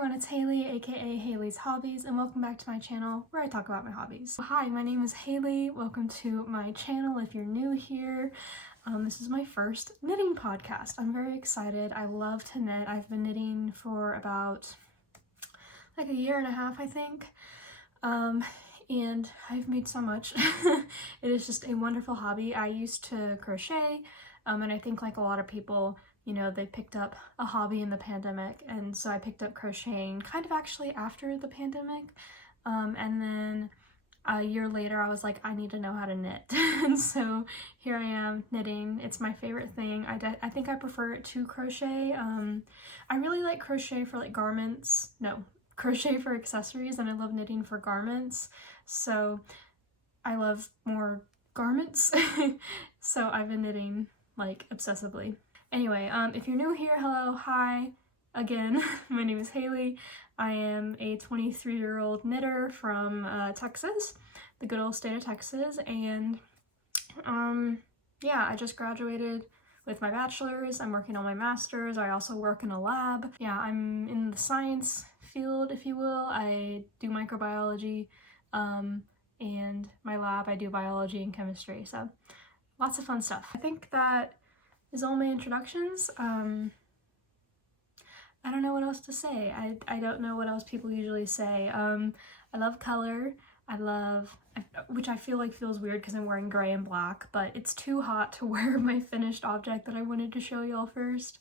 everyone, it's Hailey, aka Hailey's Hobbies, and welcome back to my channel where I talk about my hobbies. Hi, my name is Hailey. Welcome to my channel if you're new here. This is my first knitting podcast. I'm very excited. I love to knit. I've been knitting for about like a year and a half, I think. And I've made so much. It is just a wonderful hobby. I used to crochet, and I think like a lot of people, you know, they picked up a hobby in the pandemic, and so I picked up crocheting kind of actually after the pandemic, and then a year later I was like, I need to know how to knit. And so here I am knitting. It's my favorite thing. I think I prefer it to crochet. I really like crochet for like garments. No, crochet for accessories, and I love knitting for garments. So I love more garments. So I've been knitting like obsessively. Anyway, if you're new here, hello, hi, again, my name is Hailey. I am a 23-year-old knitter from Texas, the good old state of Texas, and yeah, I just graduated with my bachelor's. I'm working on my master's. I also work in a lab. Yeah, I'm in the science field, if you will. I do microbiology, and my lab, I do biology and chemistry, so lots of fun stuff. I think that is all my introductions. I don't know what else to say. I don't know what else people usually say. I love color. Which I feel like feels weird because I'm wearing gray and black, but it's too hot to wear my finished object that I wanted to show y'all first.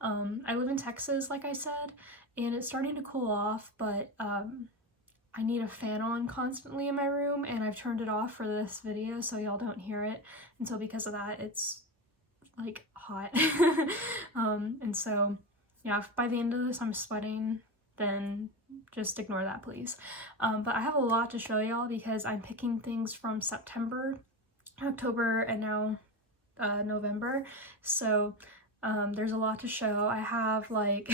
I live in Texas, like I said, and it's starting to cool off, but I need a fan on constantly in my room, and I've turned it off for this video so y'all don't hear it, and so because of that, it's like hot. And so yeah, if by the end of this I'm sweating, then just ignore that, please. But I have a lot to show y'all because I'm picking things from September, October, and now November, so there's a lot to show. I have like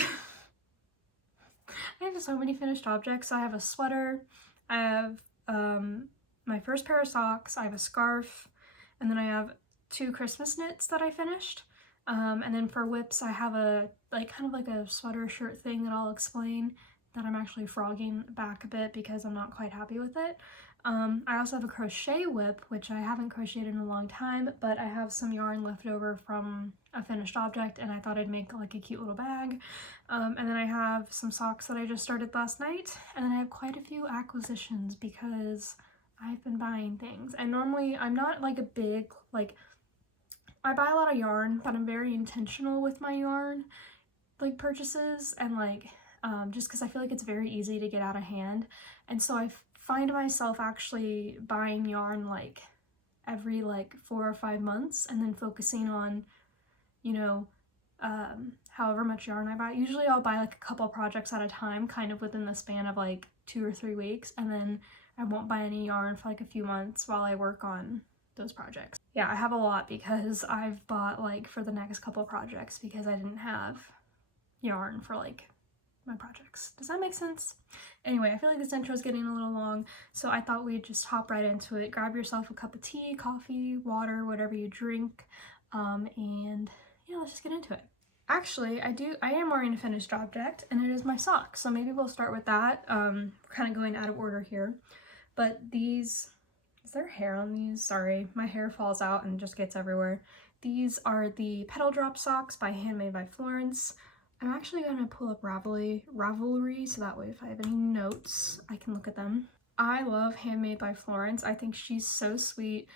I have so many finished objects. I have a sweater, I have my first pair of socks, I have a scarf, and then I have 2 Christmas knits that I finished. And then for whips, I have a kind of like a sweater shirt thing that I'll explain that I'm actually frogging back a bit because I'm not quite happy with it. I also have a crochet whip, which I haven't crocheted in a long time, but I have some yarn left over from a finished object, and I thought I'd make like a cute little bag. And then I have some socks that I just started last night, and then I have quite a few acquisitions because I've been buying things. And normally I'm not like a big, like, I buy a lot of yarn, but I'm very intentional with my yarn like purchases, and like just because I feel like it's very easy to get out of hand, and so I find myself actually buying yarn like every like 4 or 5 months, and then focusing on, you know, however much yarn I buy. Usually I'll buy like a couple projects at a time, kind of within the span of like 2 or 3 weeks, and then I won't buy any yarn for like a few months while I work on those projects. Yeah, I have a lot because I've bought like for the next couple projects because I didn't have yarn for like my projects. Does that make sense? Anyway, I feel like this intro is getting a little long, so I thought we'd just hop right into it. Grab yourself a cup of tea, coffee, water, whatever you drink, and yeah, let's just get into it. Actually, I am wearing a finished object, and it is my socks, so maybe we'll start with that. Kind of going out of order here, but these, is there hair on these? Sorry, my hair falls out and just gets everywhere. These are the Petal Drop socks by Handmade by Florence. I'm actually going to pull up ravelry so that way if I have any notes, I can look at them. I love Handmade by Florence. I think she's so sweet.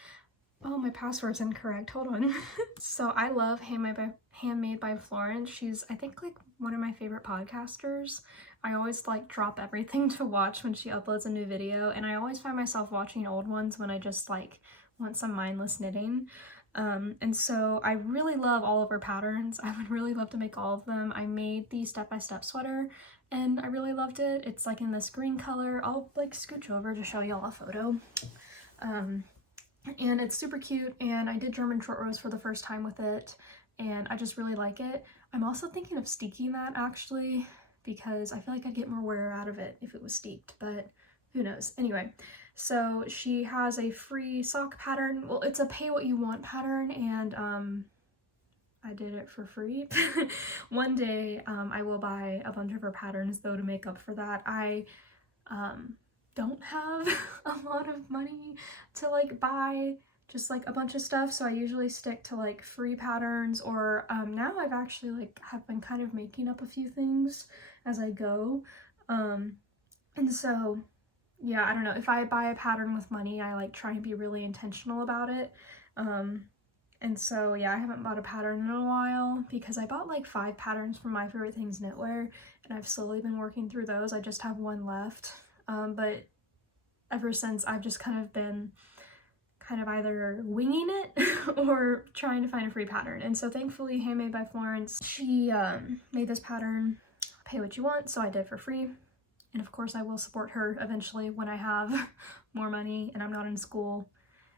Oh, my password's incorrect. Hold on. So I love Handmade by Florence. She's, I think, like one of my favorite podcasters. I always like drop everything to watch when she uploads a new video, and I always find myself watching old ones when I just like want some mindless knitting. And so I really love all of her patterns. I would really love to make all of them. I made the step-by-step sweater and I really loved it. It's like in this green color. I'll like scooch over to show y'all a photo. And it's super cute, and I did German short rows for the first time with it, and I just really like it. I'm also thinking of steeking that actually, because I feel like I'd get more wear out of it if it was steeked, but who knows. Anyway, so she has a free sock pattern. Well, it's a pay what you want pattern, and I did it for free. One day I will buy a bunch of her patterns though to make up for that. I don't have a lot of money to like buy just like a bunch of stuff, so I usually stick to like free patterns, or now I've actually like have been kind of making up a few things as I go, and so yeah, I don't know, if I buy a pattern with money I like try and be really intentional about it, and so yeah, I haven't bought a pattern in a while because I bought like 5 patterns from My Favorite Things Knitwear and I've slowly been working through those. I just have one left, but ever since I've just kind of been kind of either winging it or trying to find a free pattern. And so thankfully Handmade by Florence, she made this pattern, pay what you want, so I did for free. And of course I will support her eventually when I have more money and I'm not in school.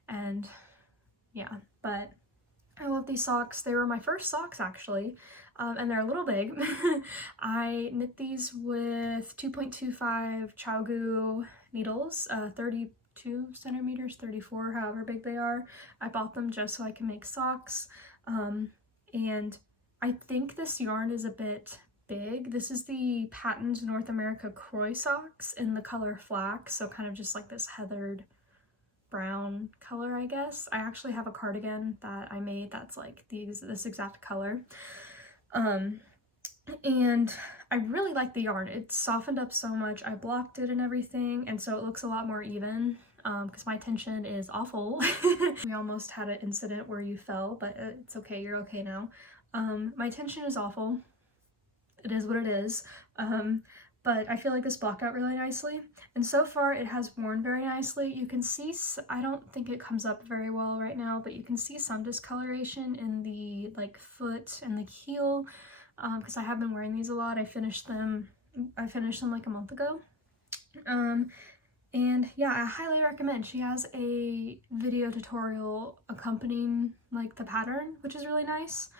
And yeah, but I love these socks. They were my first socks actually, and they're a little big. I knit these with 2.25 ChiaoGoo needles, 32 centimeters, 34, however big they are. I bought them just so I can make socks, and I think this yarn is a bit big. This is the Patons North America Croy socks in the color Flax, so kind of just like this heathered brown color, I guess. I actually have a cardigan that I made that's like this exact color, and I really like the yarn. It's softened up so much. I blocked it and everything, and so it looks a lot more even, because my tension is awful. We almost had an incident where you fell, but it's okay, you're okay now. My tension is awful. It is what it is, but I feel like this blocked out really nicely, and so far it has worn very nicely. You can see, I don't think it comes up very well right now, but you can see some discoloration in the like foot and the heel, because I have been wearing these a lot. I finished them like a month ago, and yeah, I highly recommend. She has a video tutorial accompanying like the pattern, which is really nice.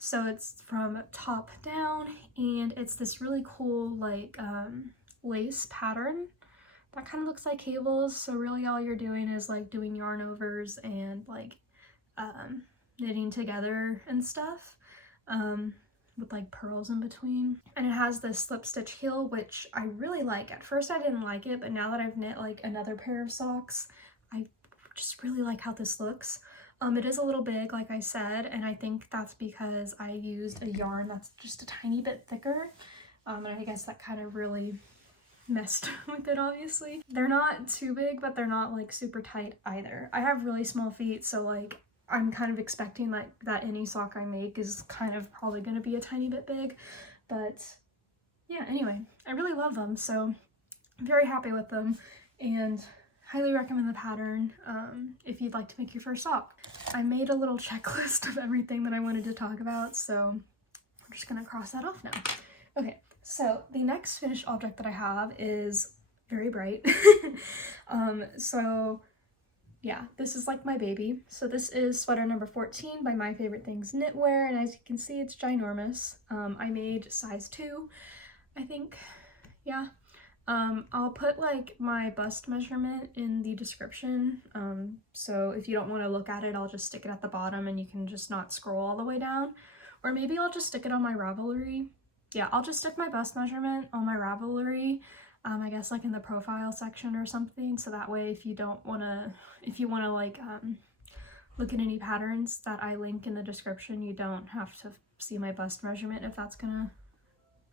So it's from top down, and it's this really cool like lace pattern that kind of looks like cables, so really all you're doing is like doing yarn overs and like knitting together and stuff, with like pearls in between. And it has this slip stitch heel, which I really like. At first I didn't like it, but now that I've knit like another pair of socks, I just really like how this looks. It is a little big, like I said, and I think that's because I used a yarn that's just a tiny bit thicker, and I guess that kind of really messed with it, obviously. They're not too big, but they're not like super tight either. I have really small feet, so like I'm kind of expecting like that any sock I make is kind of probably going to be a tiny bit big, but yeah, anyway, I really love them, so I'm very happy with them, and highly recommend the pattern if you'd like to make your first sock. I made a little checklist of everything that I wanted to talk about, so I'm just gonna cross that off now. Okay, so the next finished object that I have is very bright. So yeah, this is like my baby. So this is sweater number 14 by My Favorite Things Knitwear, and as you can see, it's ginormous. I made size 2, I think, yeah. I'll put like my bust measurement in the description, so if you don't want to look at it, I'll just stick it at the bottom and you can just not scroll all the way down, or maybe I'll just stick it on my Ravelry. Yeah, I'll just stick my bust measurement on my Ravelry, I guess like in the profile section or something, so that way if you want to like look at any patterns that I link in the description, you don't have to see my bust measurement if that's gonna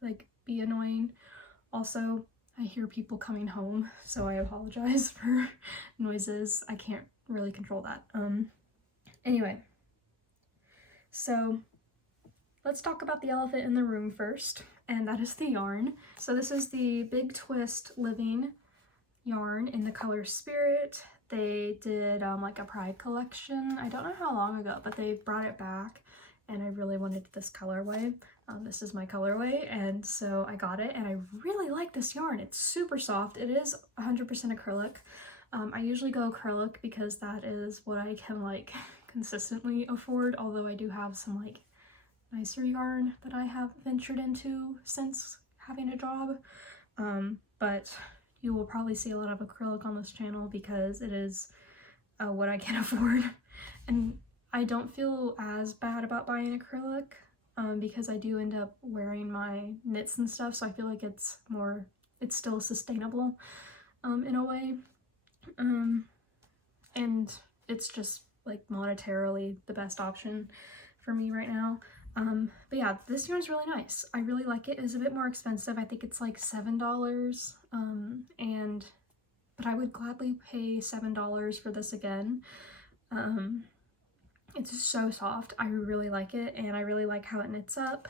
like be annoying. Also, I hear people coming home, so I apologize for noises. I can't really control that. Anyway, so let's talk about the elephant in the room first, and that is the yarn. So this is the Big Twist Living yarn in the color Spirit. They did like a Pride collection. I don't know how long ago, but they brought it back, and I really wanted this colorway. This is my colorway, and so I got it, and I really like this yarn. It's super soft. It is 100% acrylic. I usually go acrylic because that is what I can like consistently afford, although I do have some like nicer yarn that I have ventured into since having a job. But you will probably see a lot of acrylic on this channel because it is what I can afford. And I don't feel as bad about buying acrylic because I do end up wearing my knits and stuff, so I feel like it's still sustainable in a way. And it's just like monetarily the best option for me right now. But yeah, this yarn is really nice. I really like it. It's a bit more expensive. I think it's like $7. But I would gladly pay $7 for this again. It's so soft. I really like it, and I really like how it knits up.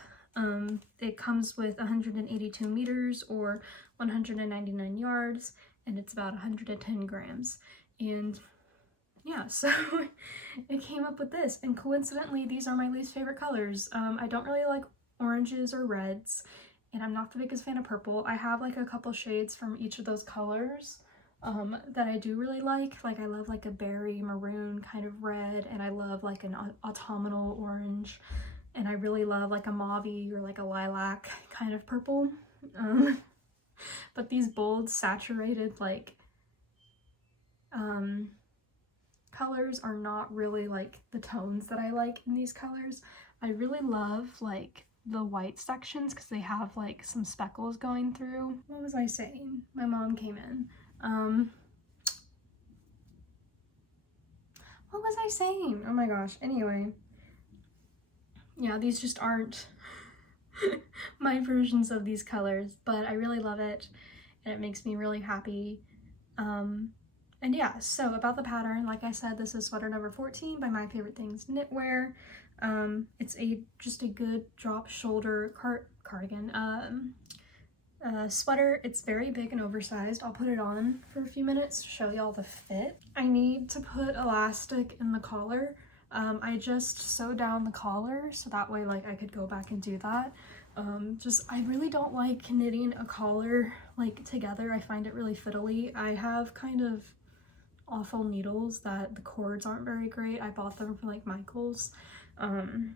It comes with 182 meters or 199 yards, and it's about 110 grams. And yeah, so it came up with this, and coincidentally these are my least favorite colors. I don't really like oranges or reds, and I'm not the biggest fan of purple. I have like a couple shades from each of those colors that I do really like. Like I love like a berry maroon kind of red, and I love like an autumnal orange, and I really love like a mauve or like a lilac kind of purple. But these bold saturated like colors are not really like the tones that I like in these colors. I really love like the white sections because they have like some speckles going through. What was I saying? My mom came in. What was I saying? Oh my gosh. Anyway, yeah, these just aren't my versions of these colors, but I really love it and it makes me really happy. And yeah, so about the pattern, like I said, this is sweater number 14 by My Favorite Things Knitwear. It's just a good drop shoulder cardigan sweater. It's very big and oversized. I'll put it on for a few minutes to show y'all the fit. I need to put elastic in the collar. I just sewed down the collar so that way like I could go back and do that. I really don't like knitting a collar like together. I find it really fiddly. I have kind of awful needles that the cords aren't very great. I bought them from like Michael's, and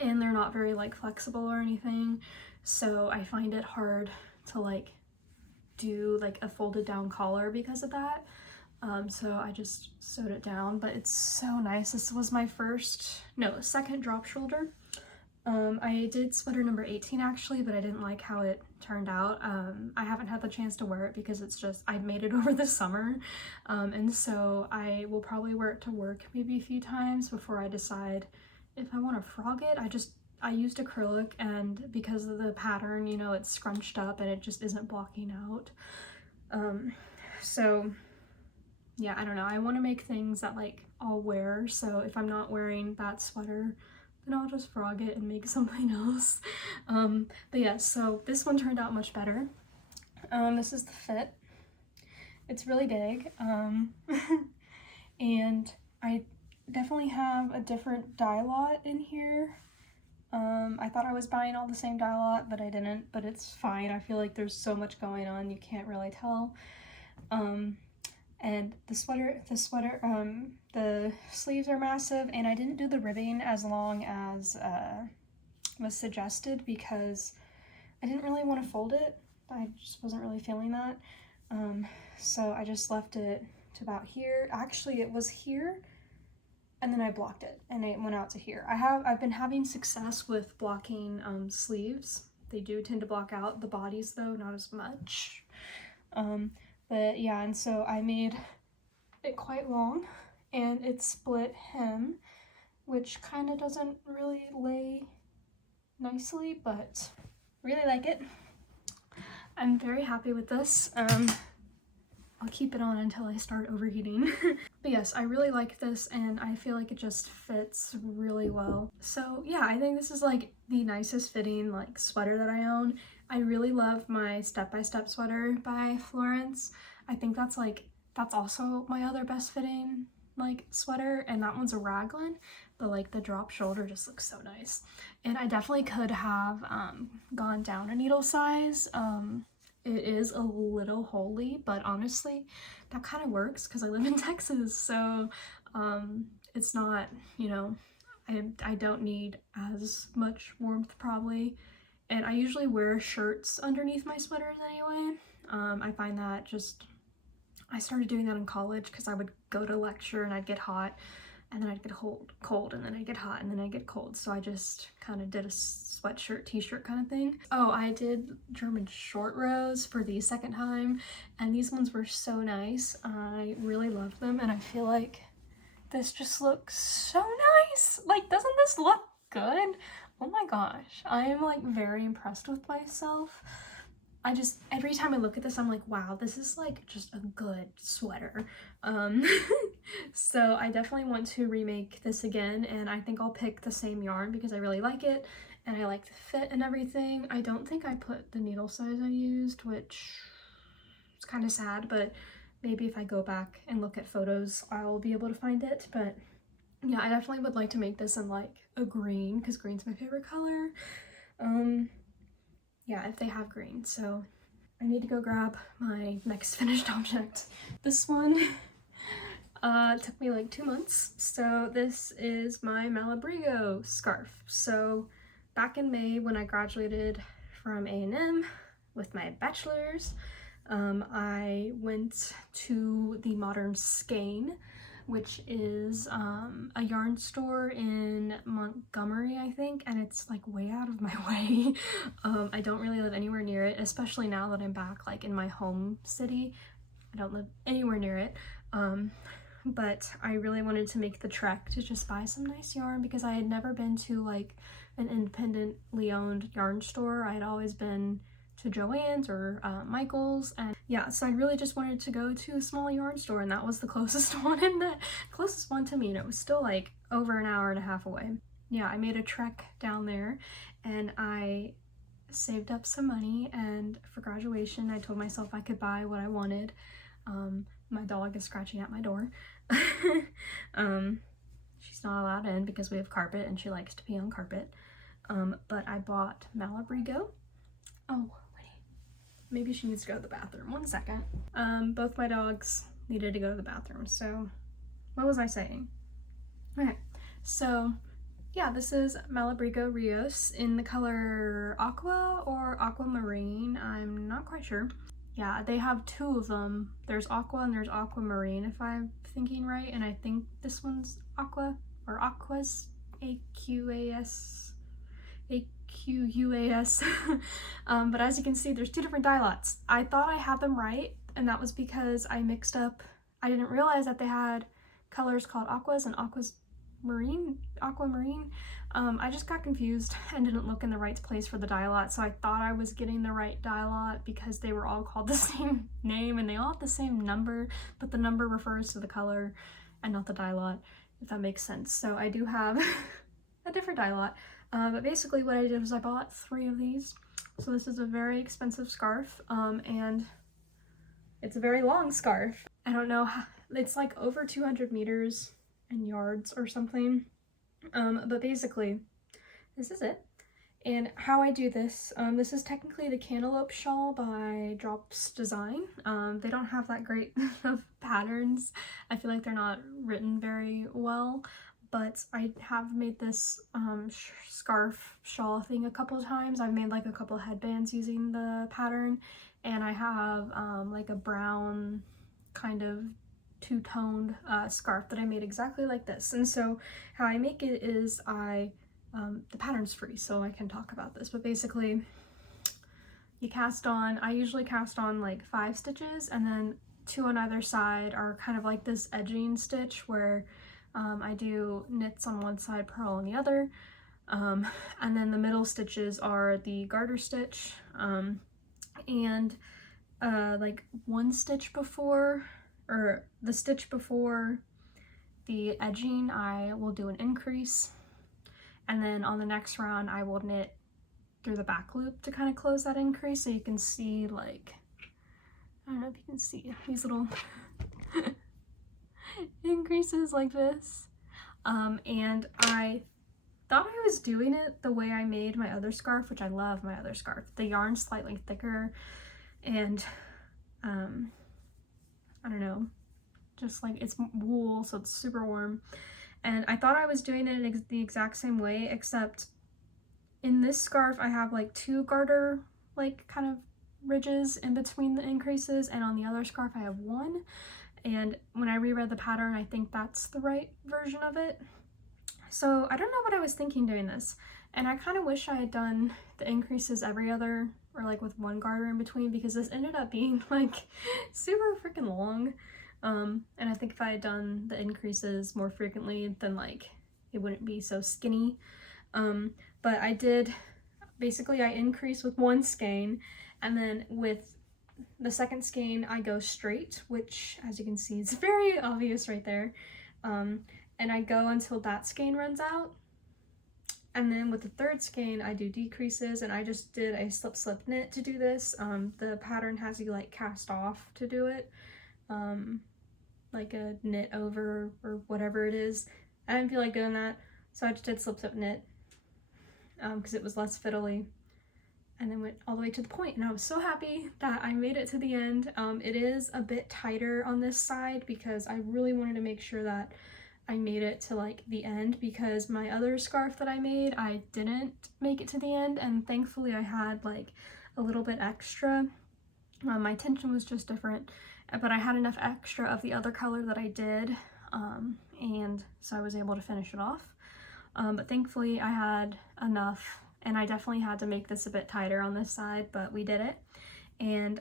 they're not very like flexible or anything, so I find it hard to like do like a folded down collar because of that. So I just sewed it down, but it's so nice. This was my second drop shoulder. I did sweater number 18 actually, but I didn't like how it turned out. I haven't had the chance to wear it because I made it over the summer, and so I will probably wear it to work maybe a few times before I decide if I want to frog it. I used acrylic, and because of the pattern, you know, it's scrunched up and it just isn't blocking out. So yeah, I don't know. I want to make things that like I'll wear, so if I'm not wearing that sweater, then I'll just frog it and make something else. But yeah, so this one turned out much better. This is the fit. It's really big. And I definitely have a different dye lot in here. I thought I was buying all the same dye lot, but I didn't, but it's fine. I feel like there's so much going on, you can't really tell. And the sleeves are massive, and I didn't do the ribbing as long as was suggested because I didn't really want to fold it. I just wasn't really feeling that. So I just left it to about here. Actually, it was here, and then I blocked it, and it went out to here. I've been having success with blocking sleeves. They do tend to block out the bodies though, not as much. But yeah, and so I made it quite long, and it's split hem, which kind of doesn't really lay nicely, but really like it. I'm very happy with this. I'll keep it on until I start overheating. But yes, I really like this, and I feel like it just fits really well. So yeah, I think this is like the nicest fitting like sweater that I own. I really love my step-by-step sweater by Florence. I think that's also my other best fitting like sweater, and that one's a raglan, but like the drop shoulder just looks so nice. And I definitely could have gone down a needle size. It is a little holy, but honestly that kind of works because I live in Texas, so it's not, you know, I don't need as much warmth probably. And I usually wear shirts underneath my sweaters anyway. I find that I started doing that in college because I would go to lecture and I'd get hot, and then I'd get cold, and then I'd get hot, and then I'd get cold. So I just kind of did a sweatshirt, t-shirt kind of thing. Oh, I did German short rows for the second time, and these ones were so nice. I really loved them, and I feel like this just looks so nice. Like, doesn't this look good? Oh my gosh, I am like very impressed with myself. Every time I look at this, I'm like, wow, this is like just a good sweater. So I definitely want to remake this again, and I think I'll pick the same yarn because I really like it and I like the fit and everything. I don't think I put the needle size I used, which is kind of sad, but maybe if I go back and look at photos, I'll be able to find it. But yeah, I definitely would like to make this in like a green because green's my favorite color. Yeah, if they have green. So I need to go grab my next finished object. This one took me like 2 months. So this is my Malabrigo scarf. So back in May when I graduated from A&M with my bachelor's, I went to the Modern Skein, which is a yarn store in Montgomery, I think, and it's like way out of my way. I don't really live anywhere near it, especially now that I'm back like in my home city. I don't live anywhere near it, but I really wanted to make the trek to just buy some nice yarn because I had never been to like an independently owned yarn store. I had always been to Joann's or Michael's, and yeah, so I really just wanted to go to a small yarn store, and that was the closest one to me, and it was still like over an hour and a half away. Yeah, I made a trek down there, and I saved up some money, and for graduation I told myself I could buy what I wanted. My dog is scratching at my door. She's not allowed in because we have carpet and she likes to pee on carpet. But I bought Malabrigo. Oh, maybe she needs to go to the bathroom. 1 second. Both my dogs needed to go to the bathroom, so what was I saying? Okay, so yeah, this is Malabrigo Rios in the color Aqua or Aquamarine. I'm not quite sure. Yeah, they have 2 of them. There's Aqua and there's Aquamarine, if I'm thinking right, and I think this one's Aqua, or Aquas, AQAS. But as you can see, there's 2 different dye lots. I thought I had them right, and that was because I mixed up, I didn't realize that they had colors called Aquas and Aquamarine. I just got confused and didn't look in the right place for the dye lot, so I thought I was getting the right dye lot because they were all called the same name and they all have the same number, but the number refers to the color and not the dye lot, if that makes sense. So I do have a different dye lot. But basically what I did was I bought 3 of these. So this is a very expensive scarf, and it's a very long scarf. I don't know, it's like over 200 meters in yards or something. But basically, this is it. And how I do this, this is technically the Cantaloupe Shawl by Drops Design. They don't have that great of patterns. I feel like they're not written very well. But I have made this scarf shawl thing a couple of times. I've made like a couple of headbands using the pattern, and I have like a brown kind of two-toned scarf that I made exactly like this. And so how I make it is the pattern's free, so I can talk about this, but basically you cast on, I usually cast on like 5 stitches, and then 2 on either side are kind of like this edging stitch where I do knits on one side, purl on the other, and then the middle stitches are the garter stitch, and like 1 stitch before, or the stitch before the edging, I will do an increase, and then on the next round I will knit through the back loop to kind of close that increase, so you can see, like, I don't know if you can see these little increases like this. And I thought I was doing it the way I made my other scarf, which I love my other scarf. The yarn's slightly thicker, and I don't know, just like it's wool, so it's super warm. And I thought I was doing it the exact same way, except in this scarf I have like 2 garter like kind of ridges in between the increases, and on the other scarf I have 1. And when I reread the pattern, I think that's the right version of it. So I don't know what I was thinking doing this. And I kind of wish I had done the increases every other, or like with one garter in between, because this ended up being like super freaking long. And I think if I had done the increases more frequently, then like it wouldn't be so skinny. But I did, basically I increase with one skein, and then with the second skein I go straight, which as you can see is very obvious right there. And I go until that skein runs out. And then with the third skein, I do decreases, and I just did a slip knit to do this. The pattern has you like cast off to do it, like a knit over or whatever it is. I didn't feel like doing that, so I just did slip knit because it was less fiddly, and then went all the way to the point. And I was so happy that I made it to the end. It is a bit tighter on this side because I really wanted to make sure that I made it to like the end, because my other scarf that I made, I didn't make it to the end, and thankfully I had like a little bit extra. My tension was just different, but I had enough extra of the other color that I did, and so I was able to finish it off. But thankfully I had enough, and I definitely had to make this a bit tighter on this side, but we did it. And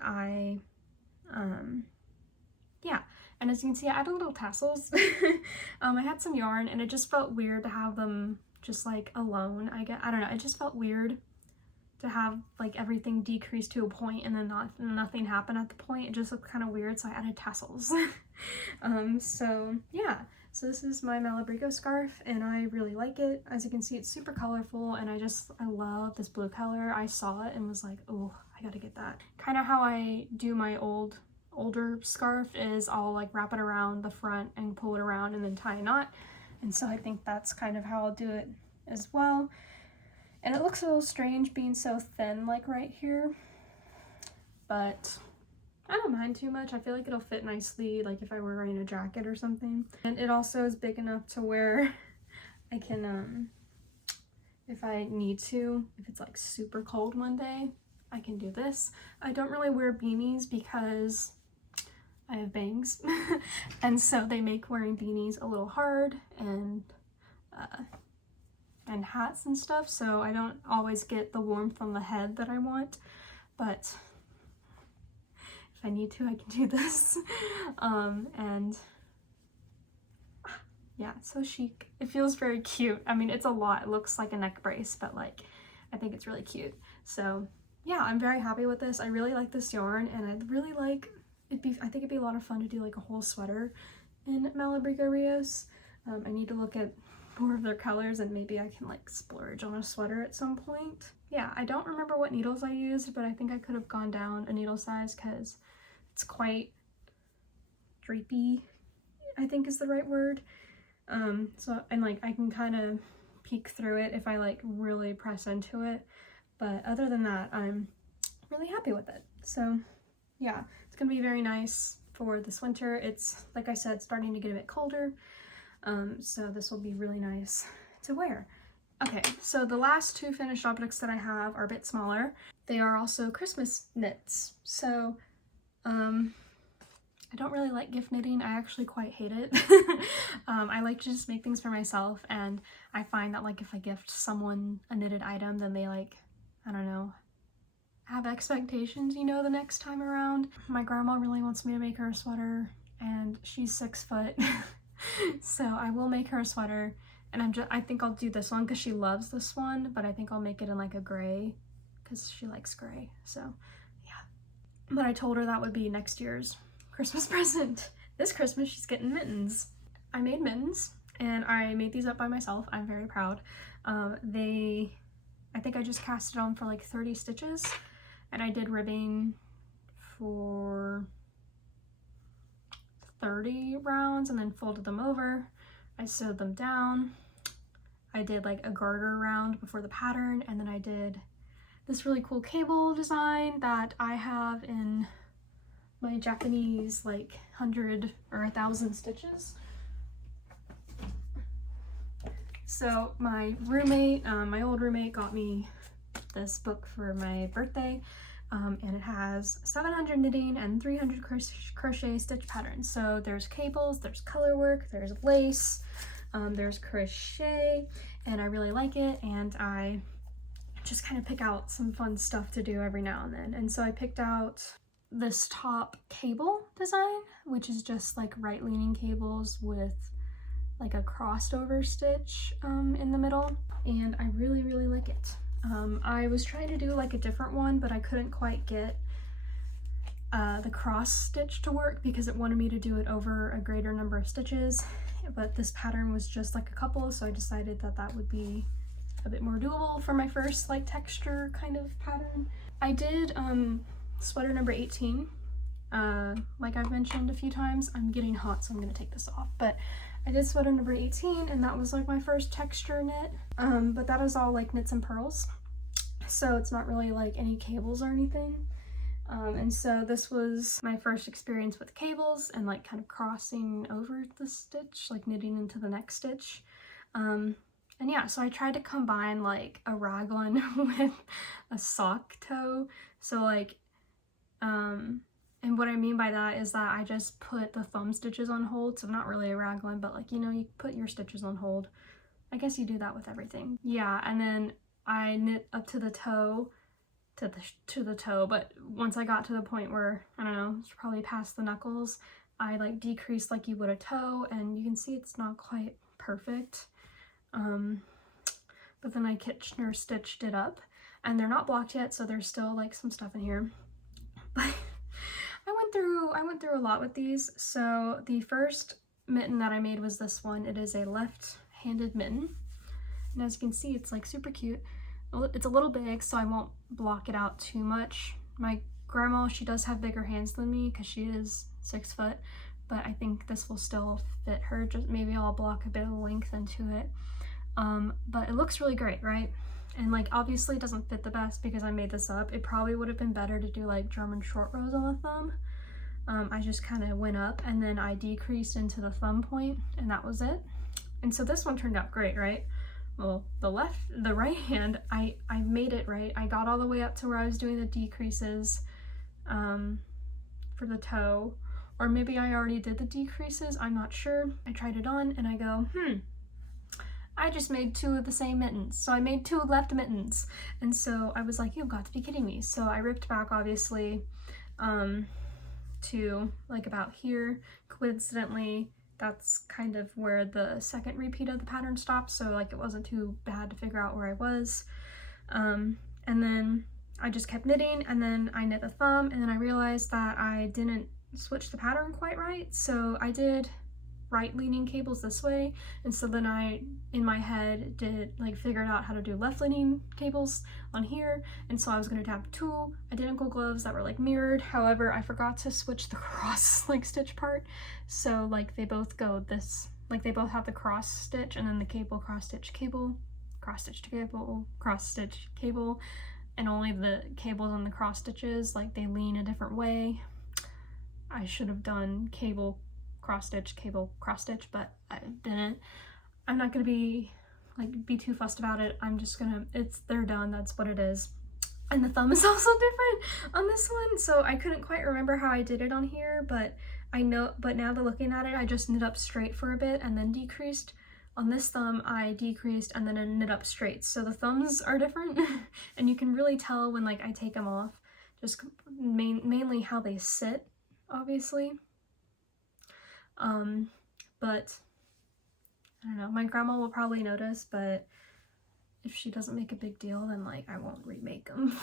yeah. And as you can see, I added little tassels. I had some yarn, and it just felt weird to have them just like alone. I don't know, it just felt weird to have like everything decrease to a point and then nothing happen at the point. It just looked kind of weird, so I added tassels. So yeah, so this is my Malabrigo scarf, and I really like it. As you can see, it's super colorful, and I love this blue color. I saw it and was like, oh, I gotta get that. Kind of how I do my older scarf is I'll like wrap it around the front and pull it around and then tie a knot, and so I think that's kind of how I'll do it as well. And it looks a little strange being so thin like right here, but I don't mind too much. I feel like it'll fit nicely like if I were wearing a jacket or something. And it also is big enough to where I can if I need to, if it's like super cold one day, I can do this. I don't really wear beanies because I have bangs and so they make wearing beanies a little hard, and hats and stuff, so I don't always get the warmth on the head that I want, but if I need to, I can do this. And yeah, it's so chic. It feels very cute. I mean, it's a lot. It looks like a neck brace, but like I think it's really cute. So yeah, I'm very happy with this. I really like this yarn, and I'd really like I think it'd be a lot of fun to do like a whole sweater in Malabrigo Rios. I need to look at more of their colors, and maybe I can like splurge on a sweater at some point. Yeah, I don't remember what needles I used, but I think I could have gone down a needle size because it's quite drapey, I think is the right word. So, and like I can kind of peek through it if I like really press into it. But other than that, I'm really happy with it. So yeah, it's gonna be very nice for this winter. It's, like I said, starting to get a bit colder. So this will be really nice to wear. Okay, so the last two finished objects that I have are a bit smaller. They are also Christmas knits. So I don't really like gift knitting. I actually quite hate it. I like to just make things for myself, and I find that like if I gift someone a knitted item, then they like, I don't know, have expectations, you know, the next time around. My grandma really wants me to make her a sweater, and she's 6 foot. So I will make her a sweater, and I think I'll do this one because she loves this one, but I think I'll make it in like a gray because she likes gray. So yeah, but I told her that would be next year's Christmas present. This Christmas she's getting mittens. I made mittens, and I made these up by myself. I'm very proud. I think I just cast it on for like 30 stitches, and I did ribbing for 30 rounds and then folded them over. I sewed them down. I did like a garter round before the pattern, and then I did this really cool cable design that I have in my Japanese like 100 or 1,000 stitches. So my roommate, my old roommate, got me this book for my birthday. and it has 700 knitting and 300 crochet stitch patterns. So there's cables, there's color work, there's lace, there's crochet, and I really like it, and I just kind of pick out some fun stuff to do every now and then. And so I picked out this top cable design, which is just like right leaning cables with like a crossed over stitch in the middle, and I really like it. I was trying to do like a different one, but I couldn't quite get the cross stitch to work because it wanted me to do it over a greater number of stitches, but this pattern was just like a couple, so I decided that that would be a bit more doable for my first like texture kind of pattern. I did sweater number 18. Like I've mentioned a few times, I'm getting hot, so I'm gonna take this off, but I did sweater number 18, and that was like my first texture knit, but that is all like knits and purls, so it's not really like any cables or anything. And so this was my first experience with cables and like kind of crossing over the stitch, like knitting into the next stitch. And yeah, so I tried to combine like a raglan with a sock toe. So like, and what I mean by that is that I just put the thumb stitches on hold. So not really a raglan, but like, you know, you put your stitches on hold. I guess you do that with everything. Yeah, and then I knit up to the toe, to the toe, but once I got to the point where, I don't know, it's probably past the knuckles, I like decreased like you would a toe, and you can see it's not quite perfect. But then I Kitchener stitched it up, and they're not blocked yet, so there's still like some stuff in here. But I went through a lot with these. So the first mitten that I made was this one. It is a left-handed mitten, and as you can see, it's like super cute. It's a little big, so I won't block it out too much. My grandma, she does have bigger hands than me because she is 6 foot, but I think this will still fit her. Just maybe I'll block a bit of length into it. But it looks really great, right? And like obviously it doesn't fit the best because I made this up. It probably would have been better to do like German short rows on the thumb. I just kind of went up and then I decreased into the thumb point, and that was it. And so this one turned out great, right? Well, the right hand, I made it right. I got all the way up to where I was doing the decreases for the toe, or maybe I already did the decreases, I'm not sure. I tried it on and I go, I just made 2 of the same mittens. So I made 2 left mittens. And so I was like, you've got to be kidding me. So I ripped back obviously to like about here. Coincidentally, that's kind of where the second repeat of the pattern stopped, so like it wasn't too bad to figure out where I was. And then I just kept knitting, and then I knit the thumb, and then I realized that I didn't switch the pattern quite right, so I did right leaning cables this way, and so then I in my head figured out how to do left leaning cables on here, and so I was going to have 2 identical gloves that were like mirrored. However, I forgot to switch the cross like stitch part, so like they both go this, like they both have the cross stitch and then the cable, cross stitch cable, cross stitch cable, cross stitch cable, and only the cables on the cross stitches like they lean a different way. I should have done cable, cross stitch, cable, cross stitch, but I didn't. I'm not gonna be too fussed about it. I'm just gonna, they're done, that's what it is. And the thumb is also different on this one, so I couldn't quite remember how I did it on here, but now that looking at it, I just knit up straight for a bit and then decreased. On this thumb, I decreased and then I knit up straight. So the thumbs are different, and you can really tell when like I take them off, just mainly how they sit, obviously. But I don't know, my grandma will probably notice, but if she doesn't make a big deal, then like I won't remake them.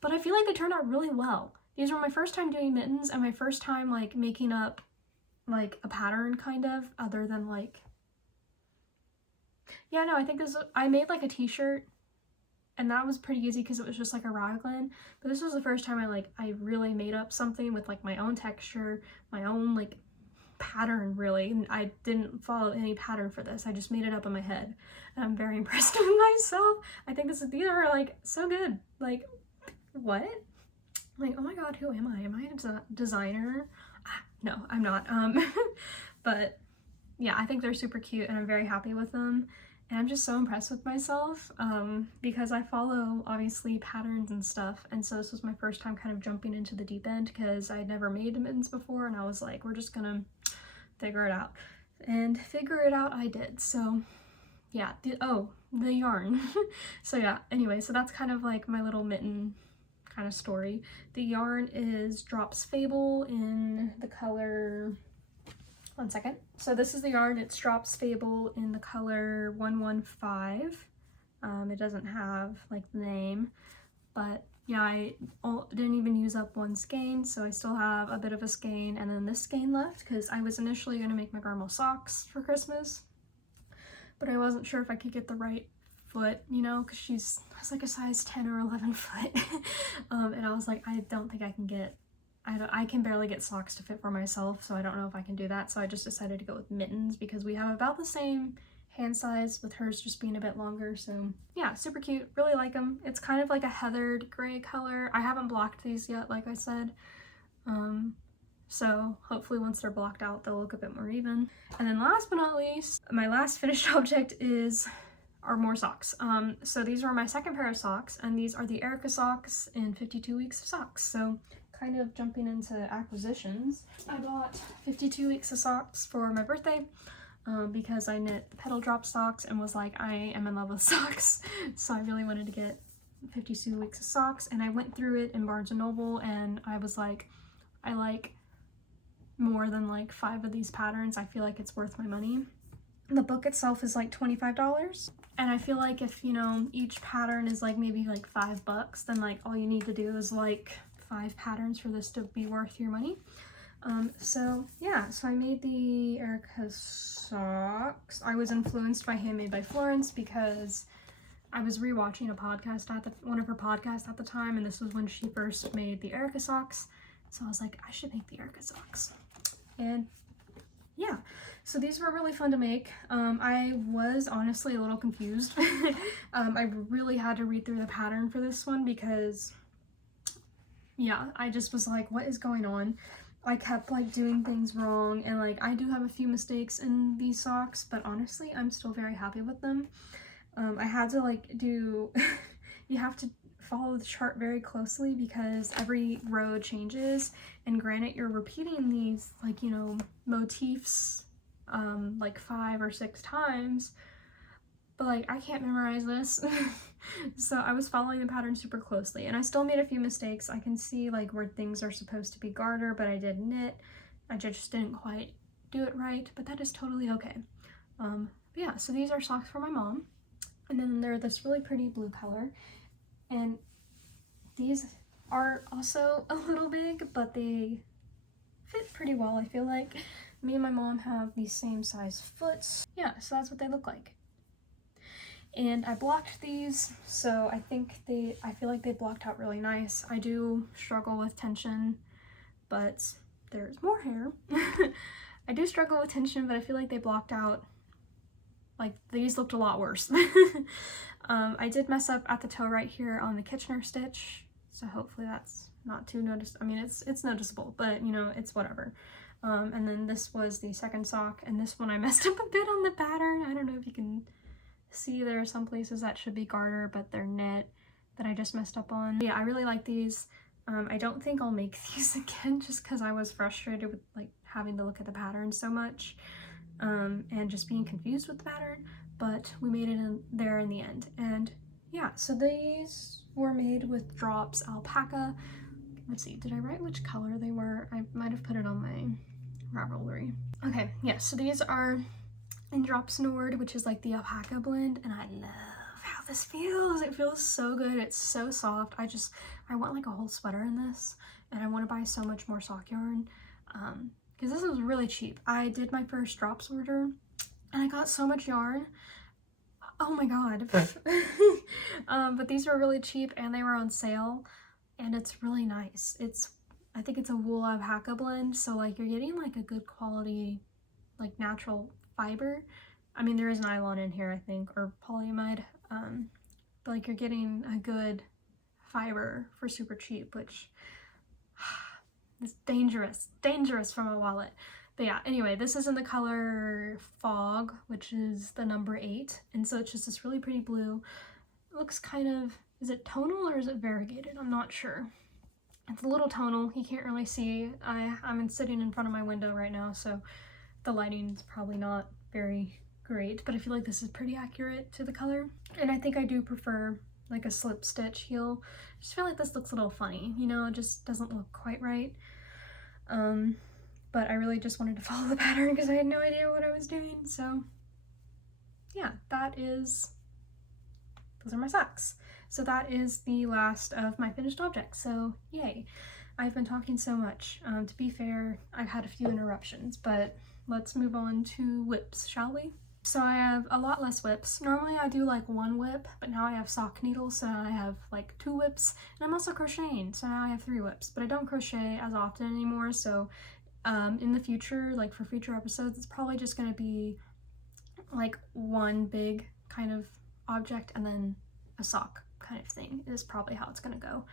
But I feel like they turned out really well. These were my first time doing mittens and my first time like making up like a pattern kind of, other than like, yeah, no, I think I made like a t-shirt, and that was pretty easy because it was just like a raglan, but this was the first time I really made up something with like my own texture, my own like pattern really. I didn't follow any pattern for this. I just made it up in my head, and I'm very impressed with myself. I think these are like so good. Like, what? Like, oh my god, who am I? Am I a designer? No, I'm not. But yeah, I think they're super cute and I'm very happy with them. And I'm just so impressed with myself because I follow obviously patterns and stuff, and so this was my first time kind of jumping into the deep end because I'd never made mittens before, and I was like, we're just gonna figure it out. And figure it out I did. So yeah, the yarn. So yeah, anyway, so that's kind of like my little mitten kind of story. The yarn is Drops Fable in the color, one second. So this is the yarn, it's Drops Fable in the color 115. It doesn't have like the name, but yeah, I didn't even use up one skein, so I still have a bit of a skein and then this skein left because I was initially going to make my grandma socks for Christmas, but I wasn't sure if I could get the right foot, you know, because she's like a size 10 or 11 foot. And I was like, I don't think I can get, I can barely get socks to fit for myself, so I don't know if I can do that. So I just decided to go with mittens because we have about the same hand size, with hers just being a bit longer. So yeah, super cute, really like them. It's kind of like a heathered gray color. I haven't blocked these yet, like I said. So hopefully once they're blocked out, they'll look a bit more even. And then last but not least, my last finished object are more socks. So these are my second pair of socks, and these are the Erica socks in 52 weeks of socks. So kind of jumping into acquisitions, I bought 52 weeks of socks for my birthday because I knit the Petal drop socks and was like, I am in love with socks. So I really wanted to get 52 weeks of socks, and I went through it in Barnes & Noble and I was like, I like more than like 5 of these patterns. I feel like it's worth my money. The book itself is like $25, and I feel like if, you know, each pattern is like maybe like $5, then like all you need to do is like 5 patterns for this to be worth your money. So yeah, so I made the Erica socks. I was influenced by Handmade by Florence because I was rewatching a podcast one of her podcasts at the time, and this was when she first made the Erica socks. So I was like, I should make the Erica socks. And yeah, so these were really fun to make. I was honestly a little confused. I really had to read through the pattern for this one because, yeah, I just was like, what is going on? I kept like doing things wrong, and like I do have a few mistakes in these socks, but honestly, I'm still very happy with them. I had to like do, you have to follow the chart very closely because every row changes, and granted you're repeating these like, you know, motifs like 5 or 6 times, but like I can't memorize this. So I was following the pattern super closely, and I still made a few mistakes. I can see like where things are supposed to be garter, but I did knit. I just didn't quite do it right, but that is totally okay. Yeah, so these are socks for my mom, and then they're this really pretty blue color, and these are also a little big, but they fit pretty well. I feel like me and my mom have the same size foot. Yeah, so that's what they look like. And I blocked these, so I feel like they blocked out really nice. I do struggle with tension, but there's more hair. I do struggle with tension, but I feel like they blocked out. Like, these looked a lot worse. I did mess up at the toe right here on the Kitchener stitch, so hopefully that's not too noticeable. I mean, it's noticeable, but you know, it's whatever. And then this was the second sock, and this one I messed up a bit on the pattern. I don't know if you can see, there are some places that should be garter, but they're knit that I just messed up on. Yeah, I really like these. I don't think I'll make these again just because I was frustrated with like having to look at the pattern so much and just being confused with the pattern, but we made it in there in the end. And yeah, so these were made with Drops Alpaca. Let's see, did I write which color they were? I might have put it on my ravelry. Okay, yeah, so these are in Drops Nord, which is like the alpaca blend, and I love how this feels. It feels so good. It's so soft. I want like a whole sweater in this, and I want to buy so much more sock yarn because this was really cheap. I did my first Drops order and I got so much yarn. Oh my god. But these were really cheap and they were on sale, and it's really nice. I think it's a wool alpaca blend, so like you're getting like a good quality like natural fiber. I mean, there is nylon in here, I think, or polyamide, but like you're getting a good fiber for super cheap, which is dangerous from a wallet. But yeah, anyway, this is in the color Fog, which is the number 8. And so it's just this really pretty blue. It looks kind of, is it tonal or is it variegated? I'm not sure. It's a little tonal. You can't really see. I'm sitting in front of my window right now, so the lighting's probably not very great, but I feel like this is pretty accurate to the color. And I think I do prefer like a slip stitch heel. I just feel like this looks a little funny, you know, it just doesn't look quite right. But I really just wanted to follow the pattern because I had no idea what I was doing. So yeah, those are my socks. So that is the last of my finished objects. So yay. I've been talking so much. To be fair, I've had a few interruptions, but let's move on to whips, shall we? So I have a lot less whips. Normally I do like 1 whip, but now I have sock needles, so I have like 2 whips, and I'm also crocheting, so now I have 3 whips, but I don't crochet as often anymore, so in the future, like for future episodes, it's probably just gonna be like 1 big kind of object and then a sock kind of thing is probably how it's gonna go.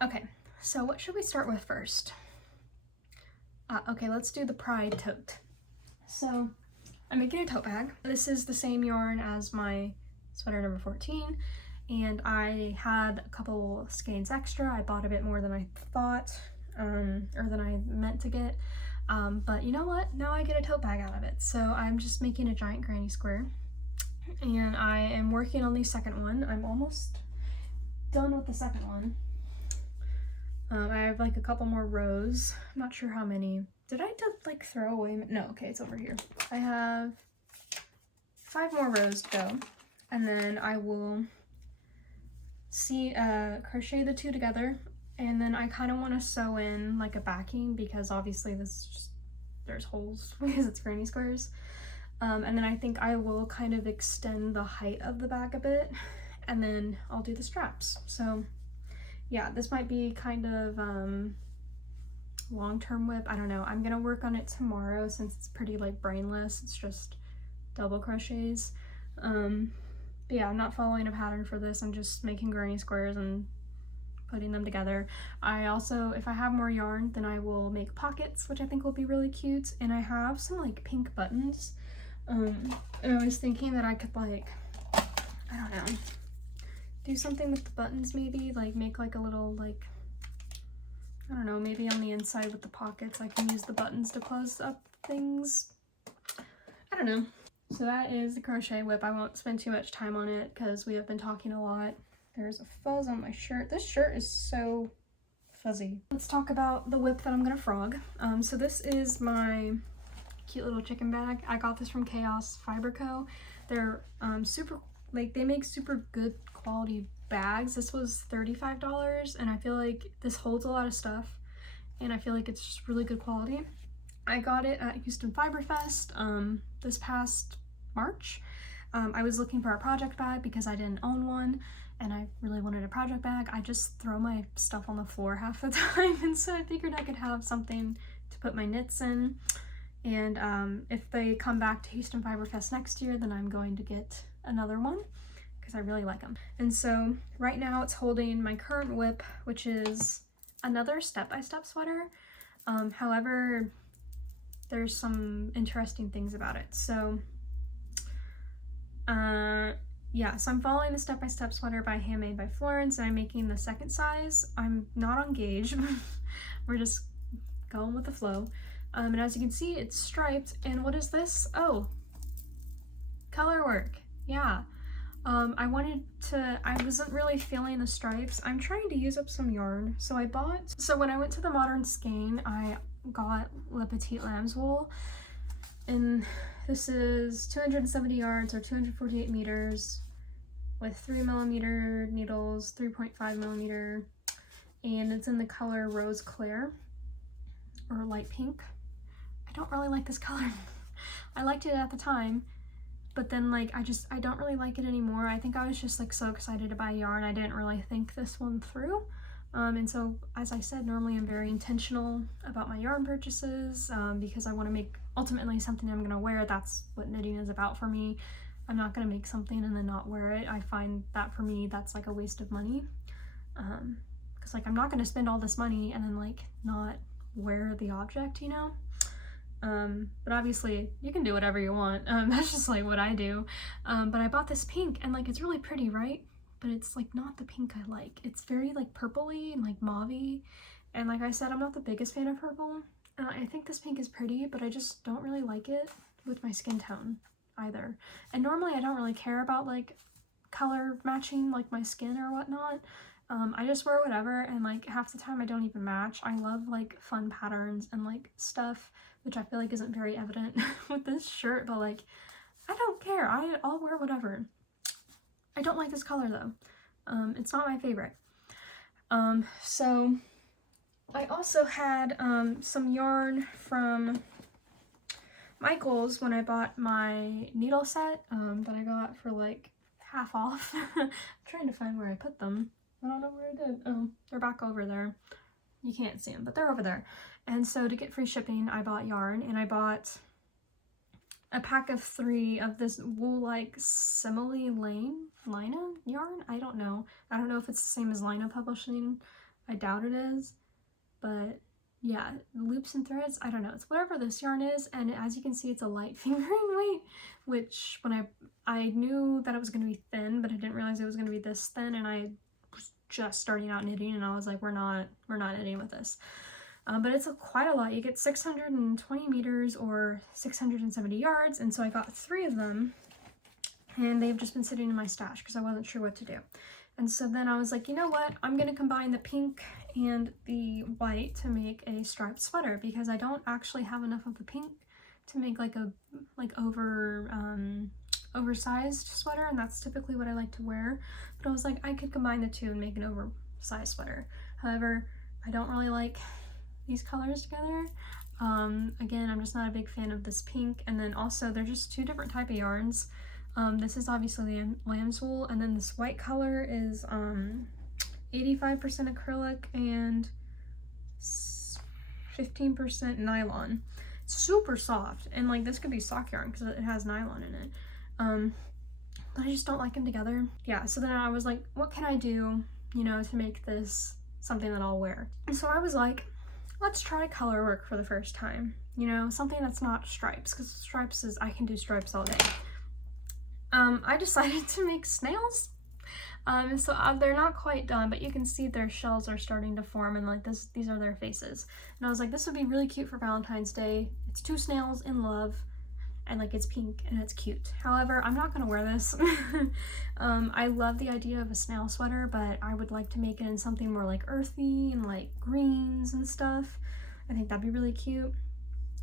Okay, so what should we start with first? Okay, let's do the Pride tote. So I'm making a tote bag. This is the same yarn as my sweater number 14, and I had a couple skeins extra. I bought a bit more than I thought, or than I meant to get, but you know what? Now I get a tote bag out of it. So I'm just making a giant granny square, and I am working on the second one. I'm almost done with the second one. I have like a couple more rows. I'm not sure how many. Did I just like throw away? No, okay, it's over here. I have 5 more rows to go, and then I will crochet the 2 together, and then I kind of want to sew in like a backing because obviously there's holes because it's granny squares. And then I think I will kind of extend the height of the bag a bit, and then I'll do the straps. So yeah, this might be kind of long-term whip. I don't know. I'm gonna work on it tomorrow since it's pretty like brainless. It's just double crochets. But yeah, I'm not following a pattern for this. I'm just making granny squares and putting them together. I also, if I have more yarn, then I will make pockets, which I think will be really cute. And I have some like pink buttons. And I was thinking that I could like, I don't know, do something with the buttons maybe, like make like a little like, I don't know, maybe on the inside with the pockets I can use the buttons to close up things. I don't know. So that is the crochet whip. I won't spend too much time on it because we have been talking a lot. There's a fuzz on my shirt. This shirt is so fuzzy. Let's talk about the whip that I'm gonna frog. So this is my cute little chicken bag. I got this from Chaos Fiber Co. They're super, like they make super good quality bags. This was $35, and I feel like this holds a lot of stuff, and I feel like it's just really good quality. I got it at Houston Fiber Fest this past March. I was looking for a project bag because I didn't own one, and I really wanted a project bag. I just throw my stuff on the floor half the time, and so I figured I could have something to put my knits in. And if they come back to Houston Fiber Fest next year, then I'm going to get another one because I really like them. And so right now it's holding my current whip, which is another step-by-step sweater. However, there's some interesting things about it. So yeah, so I'm following the step-by-step sweater by Handmade by Florence, and I'm making the second size. I'm not on gauge. We're just going with the flow. And as you can see, it's striped. And what is this? Oh, color work. Yeah. I wasn't really feeling the stripes. I'm trying to use up some yarn. So when I went to the Modern Skein, I got Le Petit Lamb's wool. And this is 270 yards or 248 meters with 3mm needles, 3.5mm. And it's in the color Rose Claire or light pink. I don't really like this color. I liked it at the time, but then like I don't really like it anymore. I think I was just like so excited to buy yarn, I didn't really think this one through. And so as I said, normally I'm very intentional about my yarn purchases because I want to make ultimately something I'm gonna wear. That's what knitting is about for me. I'm not gonna make something and then not wear it. I find that for me that's like a waste of money, because like I'm not gonna spend all this money and then like not wear the object, you know. but obviously you can do whatever you want. That's just like what I do. But I bought this pink, and like it's really pretty, right? But it's like not the pink I like. It's very like purpley and like mauvey, and like I said, I'm not the biggest fan of purple. I think this pink is pretty, but I just don't really like it with my skin tone either. And normally I don't really care about like color matching like my skin or whatnot. I just wear whatever, and like half the time I don't even match. I love like fun patterns and like stuff, which I feel like isn't very evident with this shirt, but like I don't care. I'll wear whatever. I don't like this color though. It's not my favorite. So I also had some yarn from Michael's when I bought my needle set that I got for like half off. I'm trying to find where I put them. I don't know where I did. Oh, they're back over there. You can't see them, but they're over there. And so to get free shipping, I bought yarn, and I bought a pack of 3 of this wool-like simile Lina yarn. I don't know if it's the same as Lina Publishing. I doubt it is, but yeah, loops and threads, I don't know. It's whatever this yarn is, and as you can see, it's a light fingering weight, which when I knew that it was going to be thin, but I didn't realize it was going to be this thin, and I was just starting out knitting, and I was like, we're not knitting with this. But it's quite a lot. You get 620 meters or 670 yards, and so I got 3 of them, and they've just been sitting in my stash because I wasn't sure what to do. And so then I was like, you know what, I'm going to combine the pink and the white to make a striped sweater, because I don't actually have enough of the pink to make like a oversized sweater, and that's typically what I like to wear. But I was like, I could combine the two and make an oversized sweater. However, I don't really like these colors together. Again, I'm just not a big fan of this pink, and then also they're just 2 different type of yarns. This is obviously lamb's wool, and then this white color is 85% acrylic and 15% nylon. Super soft, and like this could be sock yarn because it has nylon in it. But I just don't like them together. Yeah, so then I was like, what can I do, you know, to make this something that I'll wear? And so I was like, let's try color work for the first time, you know, something that's not stripes, because stripes is, I can do stripes all day. I decided to make snails. So they're not quite done, but you can see their shells are starting to form, and like these are their faces. And I was like, this would be really cute for Valentine's Day. It's 2 snails in love, and like it's pink and it's cute. However, I'm not gonna wear this. I love the idea of a snail sweater, but I would like to make it in something more like earthy and like greens and stuff. I think that'd be really cute.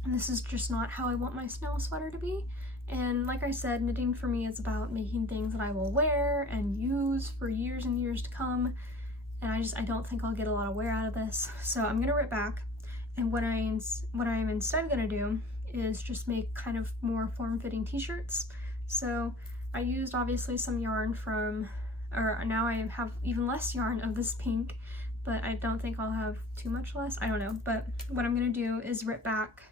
And this is just not how I want my snail sweater to be. And like I said, knitting for me is about making things that I will wear and use for years and years to come. And I don't think I'll get a lot of wear out of this. So I'm gonna rip back, and what I'm instead gonna do is just make kind of more form-fitting t-shirts. So I used obviously some yarn from, or now I have even less yarn of this pink, but I don't think I'll have too much less. I don't know, but what I'm gonna do is rip back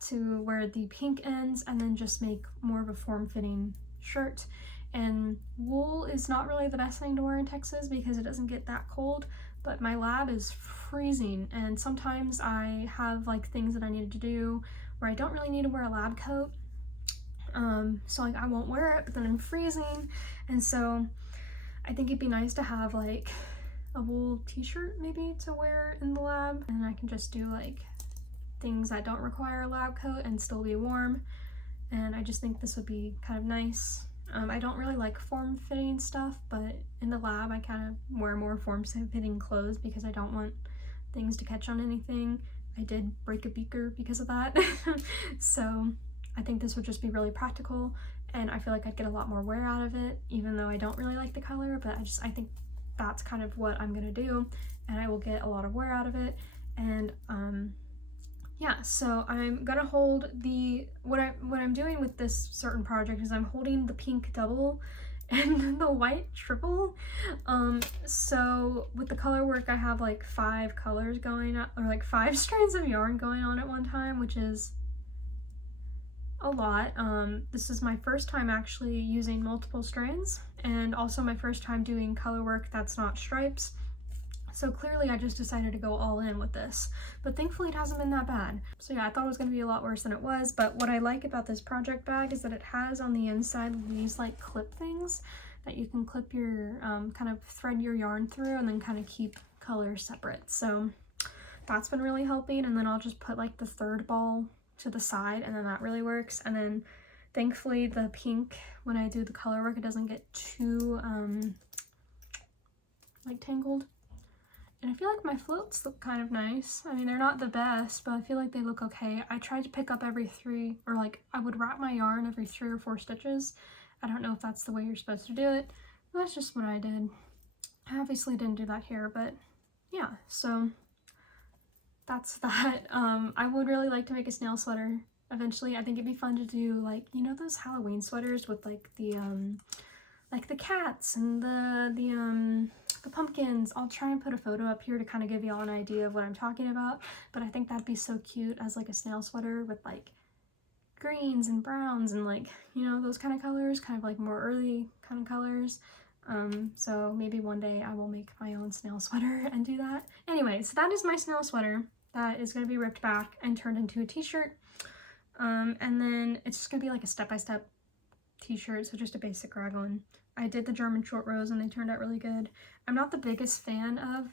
to where the pink ends and then just make more of a form-fitting shirt. And wool is not really the best thing to wear in Texas because it doesn't get that cold, but my lab is freezing, and sometimes I have like things that I needed to do where I don't really need to wear a lab coat. So like I won't wear it, but then I'm freezing, and so I think it'd be nice to have like a wool t-shirt maybe to wear in the lab, and I can just do like things that don't require a lab coat and still be warm. And I just think this would be kind of nice. I don't really like form-fitting stuff, but in the lab I kind of wear more form-fitting clothes because I don't want things to catch on anything. I did break a beaker because of that. So I think this would just be really practical, and I feel like I'd get a lot more wear out of it, even though I don't really like the color, but I think that's kind of what I'm gonna do, and I will get a lot of wear out of it. And yeah, so I'm gonna hold what I'm doing with this certain project is I'm holding the pink double and the white triple. So with the color work, I have like 5 colors going on, or like 5 strands of yarn going on at one time, which is a lot. This is my first time actually using multiple strands, and also my first time doing color work that's not stripes. So clearly I just decided to go all in with this, but thankfully it hasn't been that bad. So yeah, I thought it was going to be a lot worse than it was, but what I like about this project bag is that it has on the inside these like clip things that you can clip your, kind of thread your yarn through and then kind of keep colors separate. So that's been really helping, and then I'll just put like the third ball to the side and then that really works. And then thankfully the pink, when I do the color work, it doesn't get too like tangled. And I feel like my floats look kind of nice. I mean, they're not the best, but I feel like they look okay. I tried to pick up every 3, or like I would wrap my yarn every 3 or 4 stitches. I don't know if that's the way you're supposed to do it, but that's just what I did. I obviously didn't do that here, but yeah, so that's that. I would really like to make a snail sweater eventually. I think it'd be fun to do, like, you know, those Halloween sweaters with like the cats and the pumpkins. I'll try and put a photo up here to kind of give y'all an idea of what I'm talking about, but I think that'd be so cute as like a snail sweater with like greens and browns and like, you know, those kind of colors, kind of like more early kind of colors. So maybe one day I will make my own snail sweater and do that. Anyway, so that is my snail sweater that is going to be ripped back and turned into a t-shirt. And then it's just going to be like a step-by-step t-shirt, so just a basic raglan. I did the German short rows and they turned out really good. I'm not the biggest fan of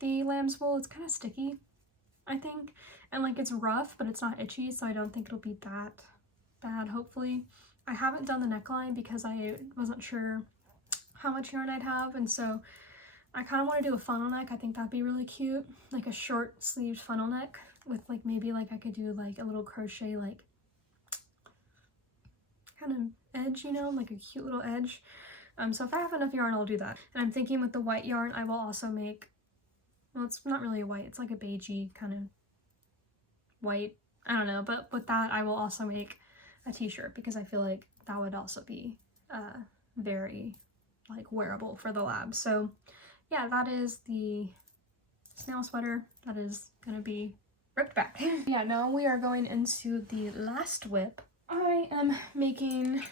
the lamb's wool. It's kind of sticky, I think, and like it's rough, but it's not itchy, so I don't think it'll be that bad, hopefully. I haven't done the neckline because I wasn't sure how much yarn I'd have, and so I kind of want to do a funnel neck. I think that'd be really cute, like a short sleeved funnel neck with like maybe like I could do like a little crochet like kind of edge, you know, like a cute little edge. So if I have enough yarn, I'll do that. And I'm thinking with the white yarn, I will also make, well, it's not really a white, it's like a beigey kind of white, I don't know, but with that I will also make a t-shirt because I feel like that would also be very like wearable for the lab. So yeah, that is the snail sweater that is gonna be ripped back. Yeah, now we are going into the last whip. I am making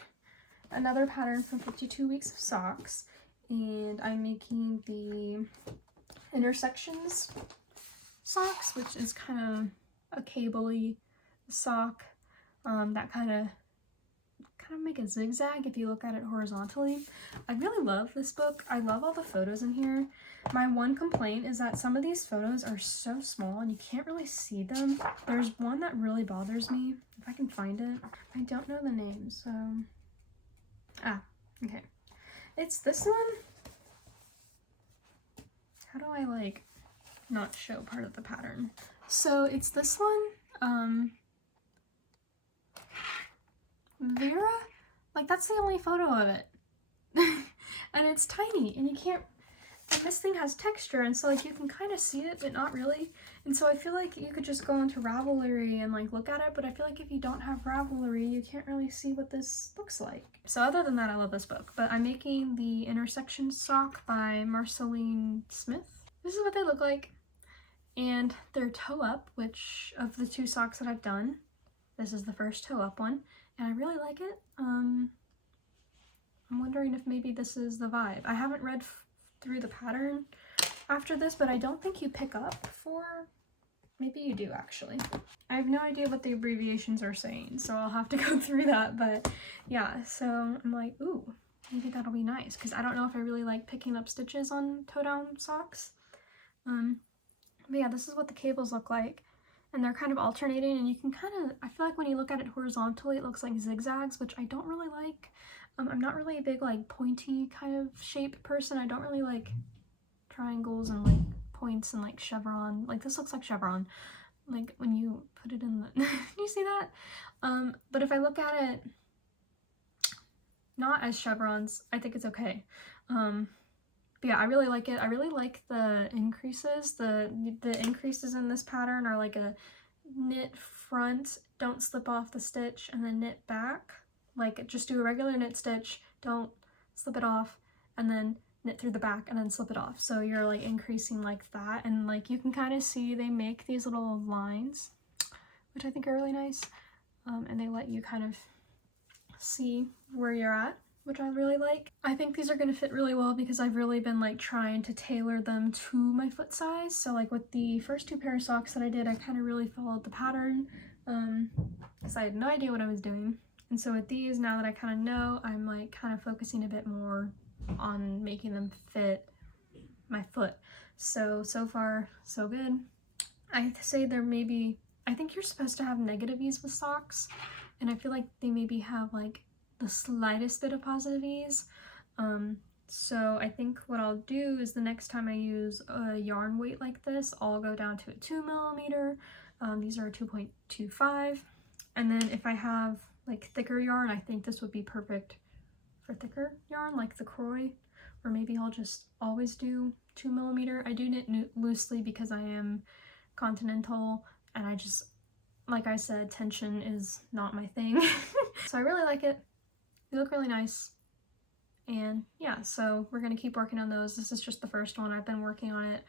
another pattern from 52 Weeks of Socks, and I'm making the intersections socks, which is kind of a cable-y sock that kind of make a zigzag if you look at it horizontally. I really love this book. I love all the photos in here. My one complaint is that some of these photos are so small and you can't really see them. There's one that really bothers me, if I can find it. I don't know the name, so... Ah, okay. It's this one. How do I, like, not show part of the pattern? So it's this one. Vera? Like, that's the only photo of it. And it's tiny, and you can't... And this thing has texture, and so, like, you can kind of see it, but not really. And so I feel like you could just go into Ravelry and, like, look at it, but I feel like if you don't have Ravelry, you can't really see what this looks like. So other than that, I love this book. But I'm making the Intersection Sock by Marceline Smith. This is what they look like. And they're toe-up, which, of the 2 socks that I've done, this is the first toe-up one. And I really like it. I'm wondering if maybe this is the vibe. I haven't read through the pattern after this, but I don't think you pick up for... Maybe you do, actually. I have no idea what the abbreviations are saying, so I'll have to go through that, but yeah, so I'm like, ooh, maybe that'll be nice, because I don't know if I really like picking up stitches on toe-down socks. But yeah, this is what the cables look like, and they're kind of alternating, and you can kind of, I feel like when you look at it horizontally, it looks like zigzags, which I don't really like. I'm not really a big, like, pointy kind of shape person. I don't really like triangles and, like, points and, like, chevron. Like, this looks like chevron, like, when you put it in the... Can you see that? But if I look at it not as chevrons, I think it's okay. But yeah, I really like it. I really like the increases. The increases in this pattern are like a knit front, don't slip off the stitch, and then knit back. Like, just do a regular knit stitch, don't slip it off, and then knit through the back and then slip it off. So you're like increasing like that, and like you can kind of see they make these little lines, which I think are really nice, and they let you kind of see where you're at. which I really like. I think these are going to fit really well because I've really been like trying to tailor them to my foot size. So like with the first 2 pair of socks that I did, I kind of really followed the pattern because I had no idea what I was doing. And so with these, now that I kind of know, I'm like kind of focusing a bit more on making them fit my foot. So far, so good. I say there may be, I think you're supposed to have negative ease with socks, and I feel like they maybe have like the slightest bit of positive ease. So I think what I'll do is the next time I use a yarn weight like this, I'll go down to a 2mm. These are 2.25. And then if I have like thicker yarn, I think this would be perfect for thicker yarn, like the Croy, or maybe I'll just always do 2mm. I do knit loosely because I am continental, and I just, like I said, tension is not my thing. So I really like it. They look really nice. And yeah, so we're gonna keep working on those. This is just the first one. I've been working on it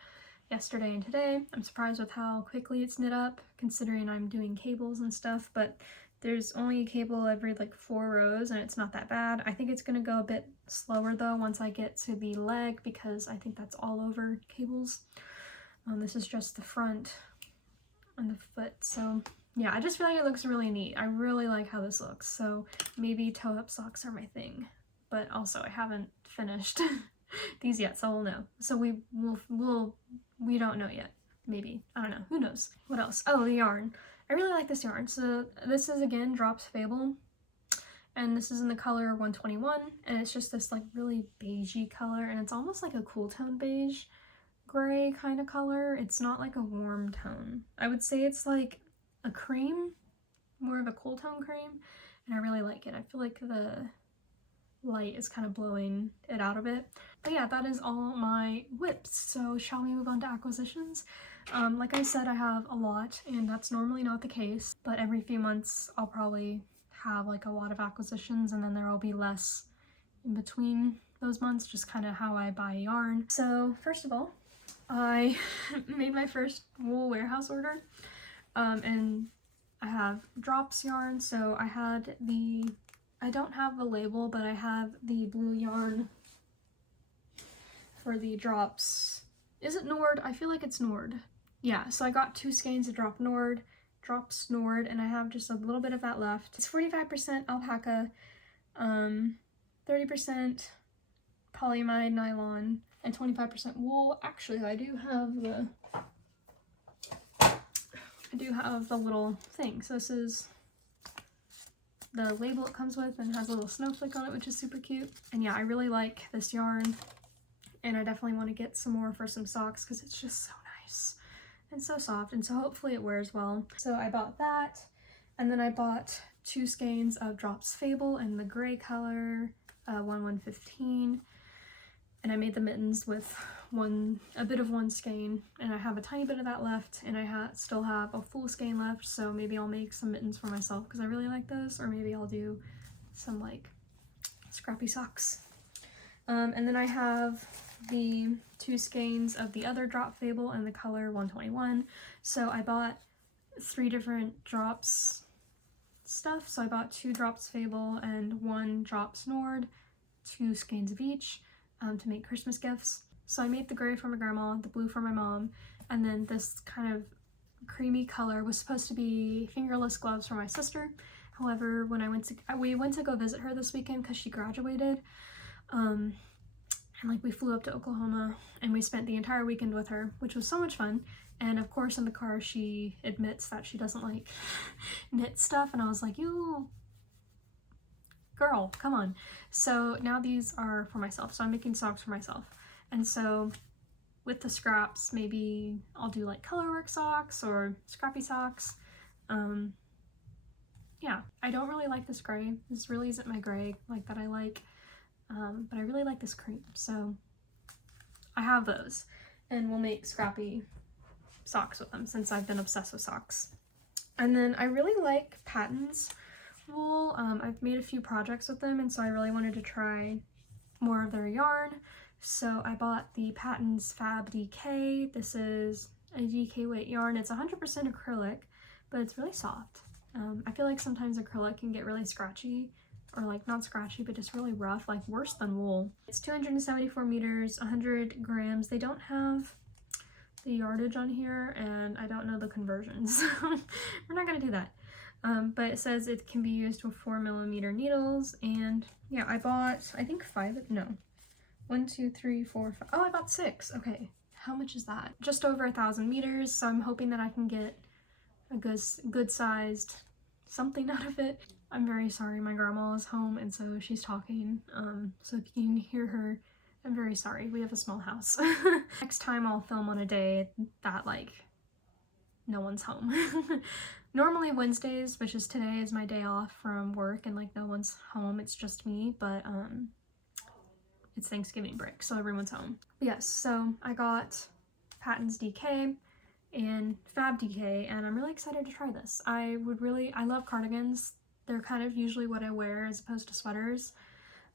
yesterday and today. I'm surprised with how quickly it's knit up, considering I'm doing cables and stuff, but there's only a cable every like 4 rows and it's not that bad. I think it's gonna go a bit slower though once I get to the leg, because I think that's all over cables. This is just the front and the foot. So yeah, I just feel like it looks really neat. I really like how this looks. So maybe toe-up socks are my thing, but also I haven't finished these yet, so we'll know. So we don't know yet. Maybe, I don't know, who knows. What else? Oh, the yarn. I really like this yarn. So this is again Drops Fable, and this is in the color 121, and it's just this like really beigey color, and it's almost like a cool tone beige gray kind of color. It's not like a warm tone. I would say it's like a cream, more of a cool tone cream, and I really like it. I feel like the light is kind of blowing it out a bit. But yeah, that is all my whips. So shall we move on to acquisitions? Like I said, I have a lot, and that's normally not the case, but every few months I'll probably have like a lot of acquisitions, and then there will be less in between those months, just kind of how I buy yarn. So first of all, I made my first wool warehouse order, and I have Drops yarn. So I had I don't have the label, but I have the blue yarn for the Drops. Is it Nord? I feel like it's Nord. Yeah, so I got 2 skeins of Drops Nord, and I have just a little bit of that left. It's 45% alpaca, 30% polyamide nylon, and 25% wool. Actually, I do have the little thing. So this is the label it comes with, and it has a little snowflake on it, which is super cute. And yeah, I really like this yarn, and I definitely want to get some more for some socks because it's just so nice and so soft, and so hopefully it wears well. So I bought that, and then I bought 2 skeins of Drops Fable in the gray color, 1/115, and I made the mittens with a bit of 1 skein, and I have a tiny bit of that left, and I still have a full skein left, so maybe I'll make some mittens for myself because I really like those, or maybe I'll do some like scrappy socks. And then I have the 2 skeins of the other Drop Fable in the color 121. So I bought 3 different Drops stuff. So I bought 2 Drops Fable and 1 Drops Nord, 2 skeins of each, to make Christmas gifts. So I made the gray for my grandma, the blue for my mom, and then this kind of creamy color was supposed to be fingerless gloves for my sister. However, when we went to go visit her this weekend because she graduated, and like we flew up to Oklahoma and we spent the entire weekend with her, which was so much fun. And of course in the car she admits that she doesn't like knit stuff, and I was like, you girl, come on. So now these are for myself, so I'm making socks for myself. And so with the scraps, maybe I'll do like colorwork socks or scrappy socks. Yeah, I don't really like this gray. This really isn't my gray like that I like. But I really like this cream, so I have those, and we'll make scrappy socks with them since I've been obsessed with socks. And then I really like Patons wool. I've made a few projects with them, and so I really wanted to try more of their yarn. So I bought the Patons Fab DK. This is a DK weight yarn. It's 100% acrylic, but it's really soft. I feel like sometimes acrylic can get really scratchy or like not scratchy, but just really rough, like worse than wool. It's 274 meters, 100 grams. They don't have the yardage on here, and I don't know the conversions. We're not gonna do that. But it says it can be used with 4mm needles, and yeah, I bought, I think 1, 2, 3, 4, 5. Oh, I bought 6. Okay, how much is that? Just over 1,000 meters, so I'm hoping that I can get a good sized something out of it. I'm very sorry, my grandma is home, and so she's talking, so if you can hear her, I'm very sorry. We have a small house. Next time I'll film on a day that like no one's home. Normally Wednesdays, which is today, is my day off from work and like no one's home, it's just me, but it's Thanksgiving break, so everyone's home. But yes, so I got Patons DK and Fab DK, and I'm really excited to try this. I love cardigans. They're kind of usually what I wear as opposed to sweaters.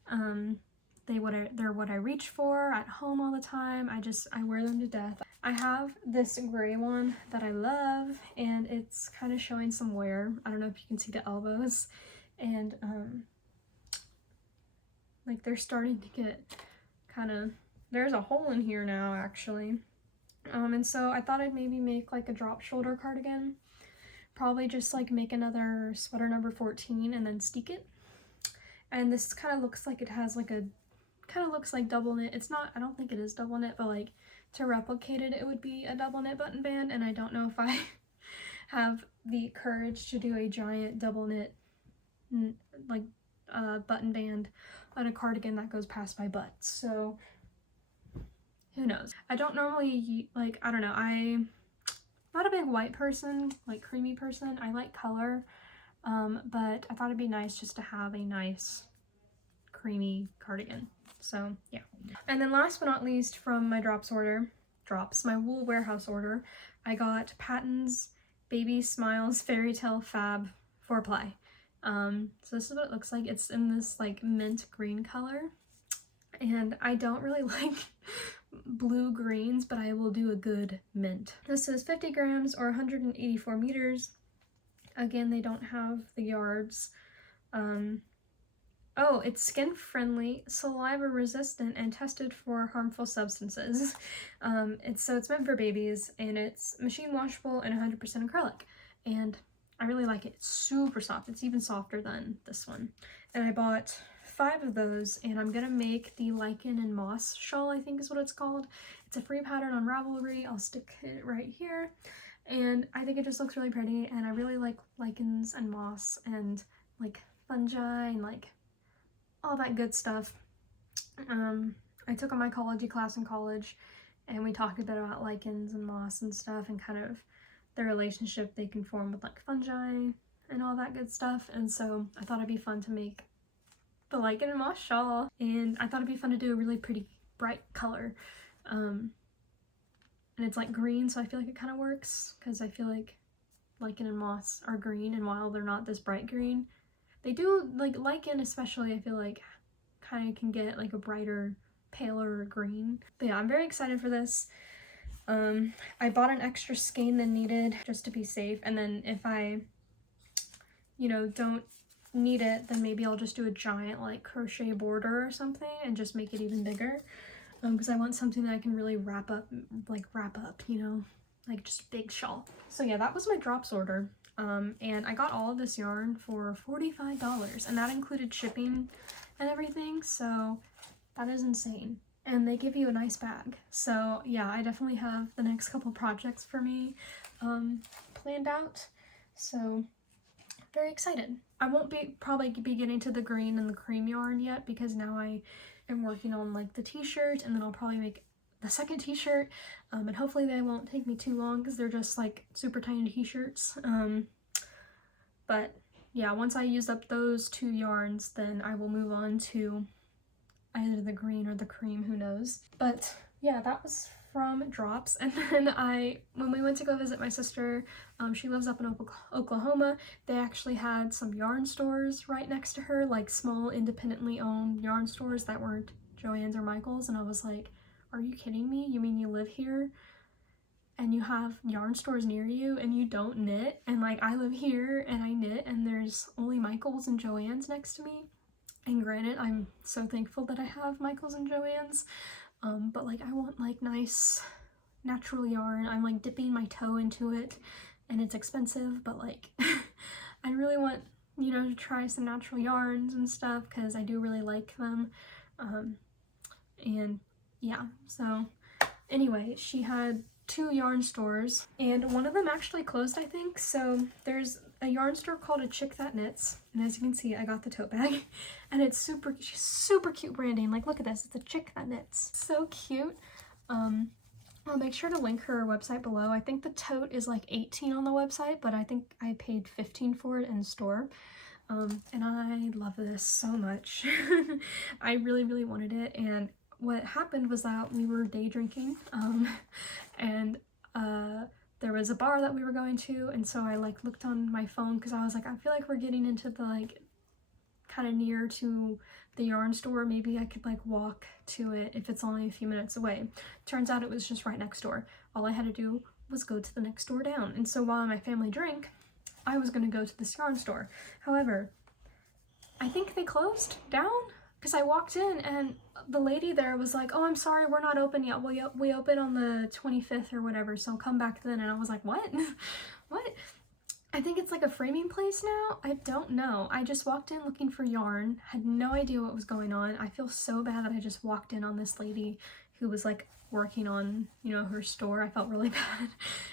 They're what I reach for at home all the time. I wear them to death. I have this gray one that I love, and it's kind of showing some wear. I don't know if you can see the elbows, and like they're starting to get kind of, there's a hole in here now actually. And so I thought I'd maybe make like a drop shoulder cardigan. Probably just like make another sweater number 14 and then steek it. And this kind of looks like it has like looks like double knit. It's not, I don't think it is double knit, but like to replicate it, it would be a double knit button band, and I don't know if I have the courage to do a giant double knit like button band on a cardigan that goes past my butt. So who knows? I don't normally like, I don't know, I'm not a big white person, like creamy person. I like color, but I thought it'd be nice just to have a nice creamy cardigan. So yeah. And then last but not least, from my my wool warehouse order, I got Patons Baby Smiles Fairy Tale Fab 4-ply. So this is what it looks like. It's in this like mint green color, and I don't really like blue greens, but I will do a good mint. This is 50 grams or 184 meters. Again, they don't have the yards. Oh, it's skin friendly, saliva resistant, and tested for harmful substances. It's meant for babies, and it's machine washable and 100% acrylic. And I really like it. It's super soft. It's even softer than this one. And I bought 5 of those, and I'm gonna make the lichen and moss shawl, I think is what it's called. It's a free pattern on Ravelry. I'll stick it right here. And I think it just looks really pretty, and I really like lichens and moss and like fungi and like all that good stuff. I took a mycology class in college, and we talked a bit about lichens and moss and stuff, and kind of the relationship they can form with like fungi and all that good stuff. And so I thought it'd be fun to make the lichen and moss shawl, and I thought it'd be fun to do a really pretty bright color. And it's like green, so I feel like it kind of works, because I feel like lichen and moss are green, and while they're not this bright green, they do, like lichen especially, I feel like kind of can get like a brighter, paler green. But yeah, I'm very excited for this. I bought an extra skein than needed just to be safe, and then if I, don't need it, then maybe I'll just do a giant like crochet border or something and just make it even bigger, because I want something that I can really wrap up, like just big shawl. So yeah, that was my drops order. And I got all of this yarn for $45, and that included shipping and everything, so that is insane. And they give you a nice bag. So yeah, I definitely have the next couple projects for me planned out, so very excited. I won't probably be getting to the green and the cream yarn yet, because now I am working on like the t-shirt, and then I'll probably make the second t-shirt, and hopefully they won't take me too long, because they're just like super tiny t-shirts. But yeah, once I use up those 2 yarns, then I will move on to either the green or the cream, who knows. But yeah, that was from drops. And then when we went to go visit my sister, she lives up in Oklahoma, they actually had some yarn stores right next to her, like small independently owned yarn stores that weren't Joann's or Michael's, and I was like, are you kidding me? You mean you live here and you have yarn stores near you and you don't knit? And like, I live here and I knit, and there's only Michael's and Joann's next to me. And granted, I'm so thankful that I have Michael's and Joann's, but like I want like nice natural yarn. I'm like dipping my toe into it, and it's expensive, but like I really want, you know, to try some natural yarns and stuff because I do really like them. And yeah, so anyway, she had 2 yarn stores, and one of them actually closed, I think. So there's a yarn store called A Chick That Knits, and as you can see, I got the tote bag, and it's super cute branding. Like, look at this, it's A Chick That Knits. So cute. I'll make sure to link her website below. I think the tote is like $18 on the website, but I think I paid $15 for it in store. And I love this so much. I really wanted it, and what happened was that we were day drinking, and there was a bar that we were going to, and so I like looked on my phone because I was like, I feel like we're getting into the like kind of near to the yarn store. Maybe I could like walk to it if it's only a few minutes away. Turns out it was just right next door. All I had to do was go to the next door down. And so while my family drank, I was gonna go to this yarn store. However, I think they closed down because I walked in and the lady there was like, oh, I'm sorry, we're not open yet. We open on the 25th or whatever, so come back then. And I was like, what? What? I think it's like a framing place now. I don't know. I just walked in looking for yarn, had no idea what was going on. I feel so bad that I just walked in on this lady who was like working on, you know, her store. I felt really bad.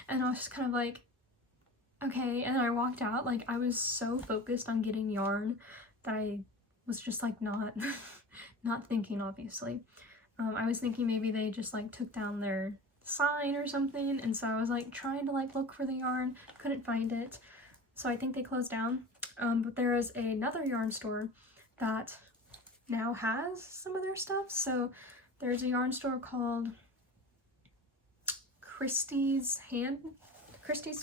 And I was just kind of like, okay. And then I walked out. Like, I was so focused on getting yarn that I was just like not thinking, obviously. I was thinking maybe they just like took down their sign or something, and so I was like trying to like look for the yarn, couldn't find it, so I think they closed down. But there is another yarn store that now has some of their stuff. So there's a yarn store called Kristy's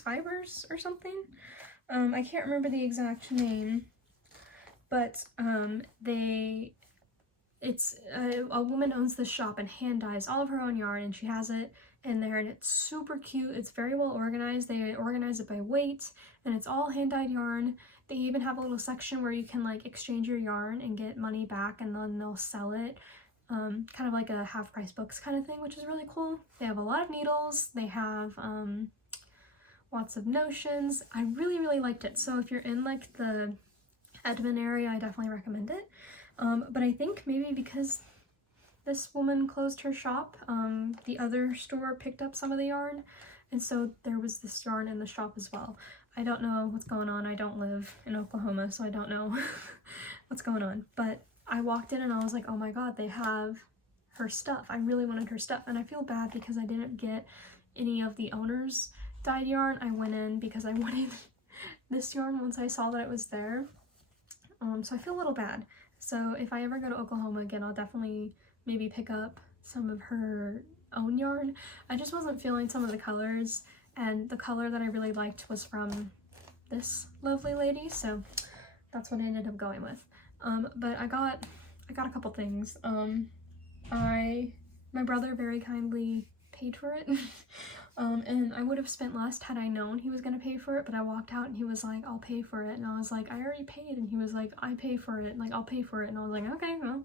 Fibers or something. I can't remember the exact name, but it's a woman owns this shop and hand dyes all of her own yarn, and she has it in there, and it's super cute. It's very well organized. They organize it by weight, and it's all hand dyed yarn. They even have a little section where you can like exchange your yarn and get money back, and then they'll sell it, kind of like a half price books kind of thing, which is really cool. They have a lot of needles. They have lots of notions. I really liked it. So if you're in like the Edmond area, I definitely recommend it. But I think maybe because this woman closed her shop, the other store picked up some of the yarn, and so there was this yarn in the shop as well. I don't know what's going on. I don't live in Oklahoma, so I don't know what's going on. But I walked in and I was like, oh my god, they have her stuff. I really wanted her stuff, and I feel bad because I didn't get any of the owner's dyed yarn. I went in because I wanted this yarn once I saw that it was there. So I feel a little bad. So if I ever go to Oklahoma again, I'll definitely maybe pick up some of her own yarn. I just wasn't feeling some of the colors, and the color that I really liked was from this lovely lady, so that's what I ended up going with. But I got a couple things. My brother very kindly paid for it. And I would have spent less had I known he was gonna pay for it, but I walked out and he was like, I'll pay for it, and I was like, I already paid, and he was like, I pay for it, like I'll pay for it, and I was like, okay, well,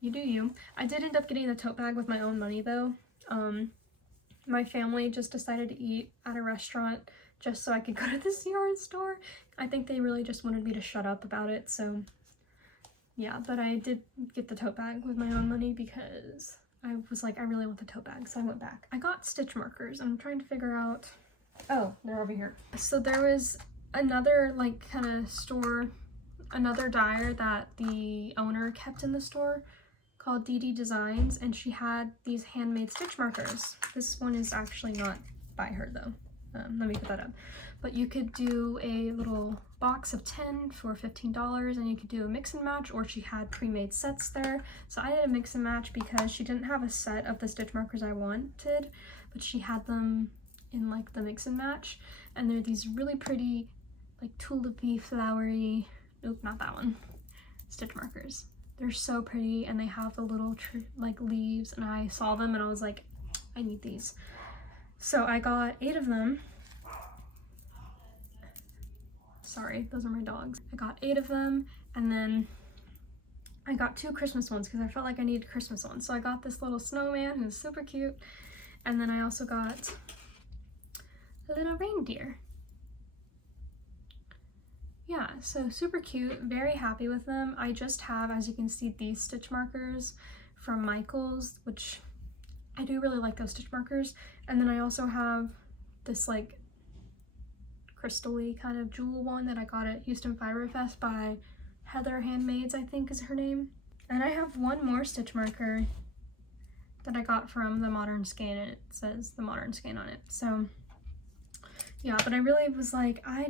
you do you. I did end up getting the tote bag with my own money though. My family just decided to eat at a restaurant just so I could go to this yarn store. I think they really just wanted me to shut up about it, so yeah, but I did get the tote bag with my own money because I was like, I really want the tote bag, so I went back. I got stitch markers. I'm trying to figure out, oh, they're over here. So there was another like kind of store, another dyer that the owner kept in the store called DD Designs, and she had these handmade stitch markers. This one is actually not by her though. Let me put that up. But you could do a little box of 10 for $15, and you could do a mix and match, or she had pre-made sets there. So I did a mix and match because she didn't have a set of the stitch markers I wanted, but she had them in like the mix and match, and they're these really pretty like tulipy, flowery, nope, not that one, stitch markers. They're so pretty, and they have the little like leaves, and I saw them and I was like, I need these. So I got 8 of them. Sorry, those are my dogs. I got 8 of them, and then I got 2 Christmas ones because I felt like I needed Christmas ones. So I got this little snowman who's super cute. And then I also got a little reindeer. Yeah, so super cute, very happy with them. I just have, as you can see, these stitch markers from Michaels, which I do really like those stitch markers. And then I also have this like crystal-y kind of jewel one that I got at Houston Fiber Fest by Heather Handmades, I think is her name. And I have one more stitch marker that I got from the Modern Skein, and it says the Modern Skein on it. So yeah, but I really was like, I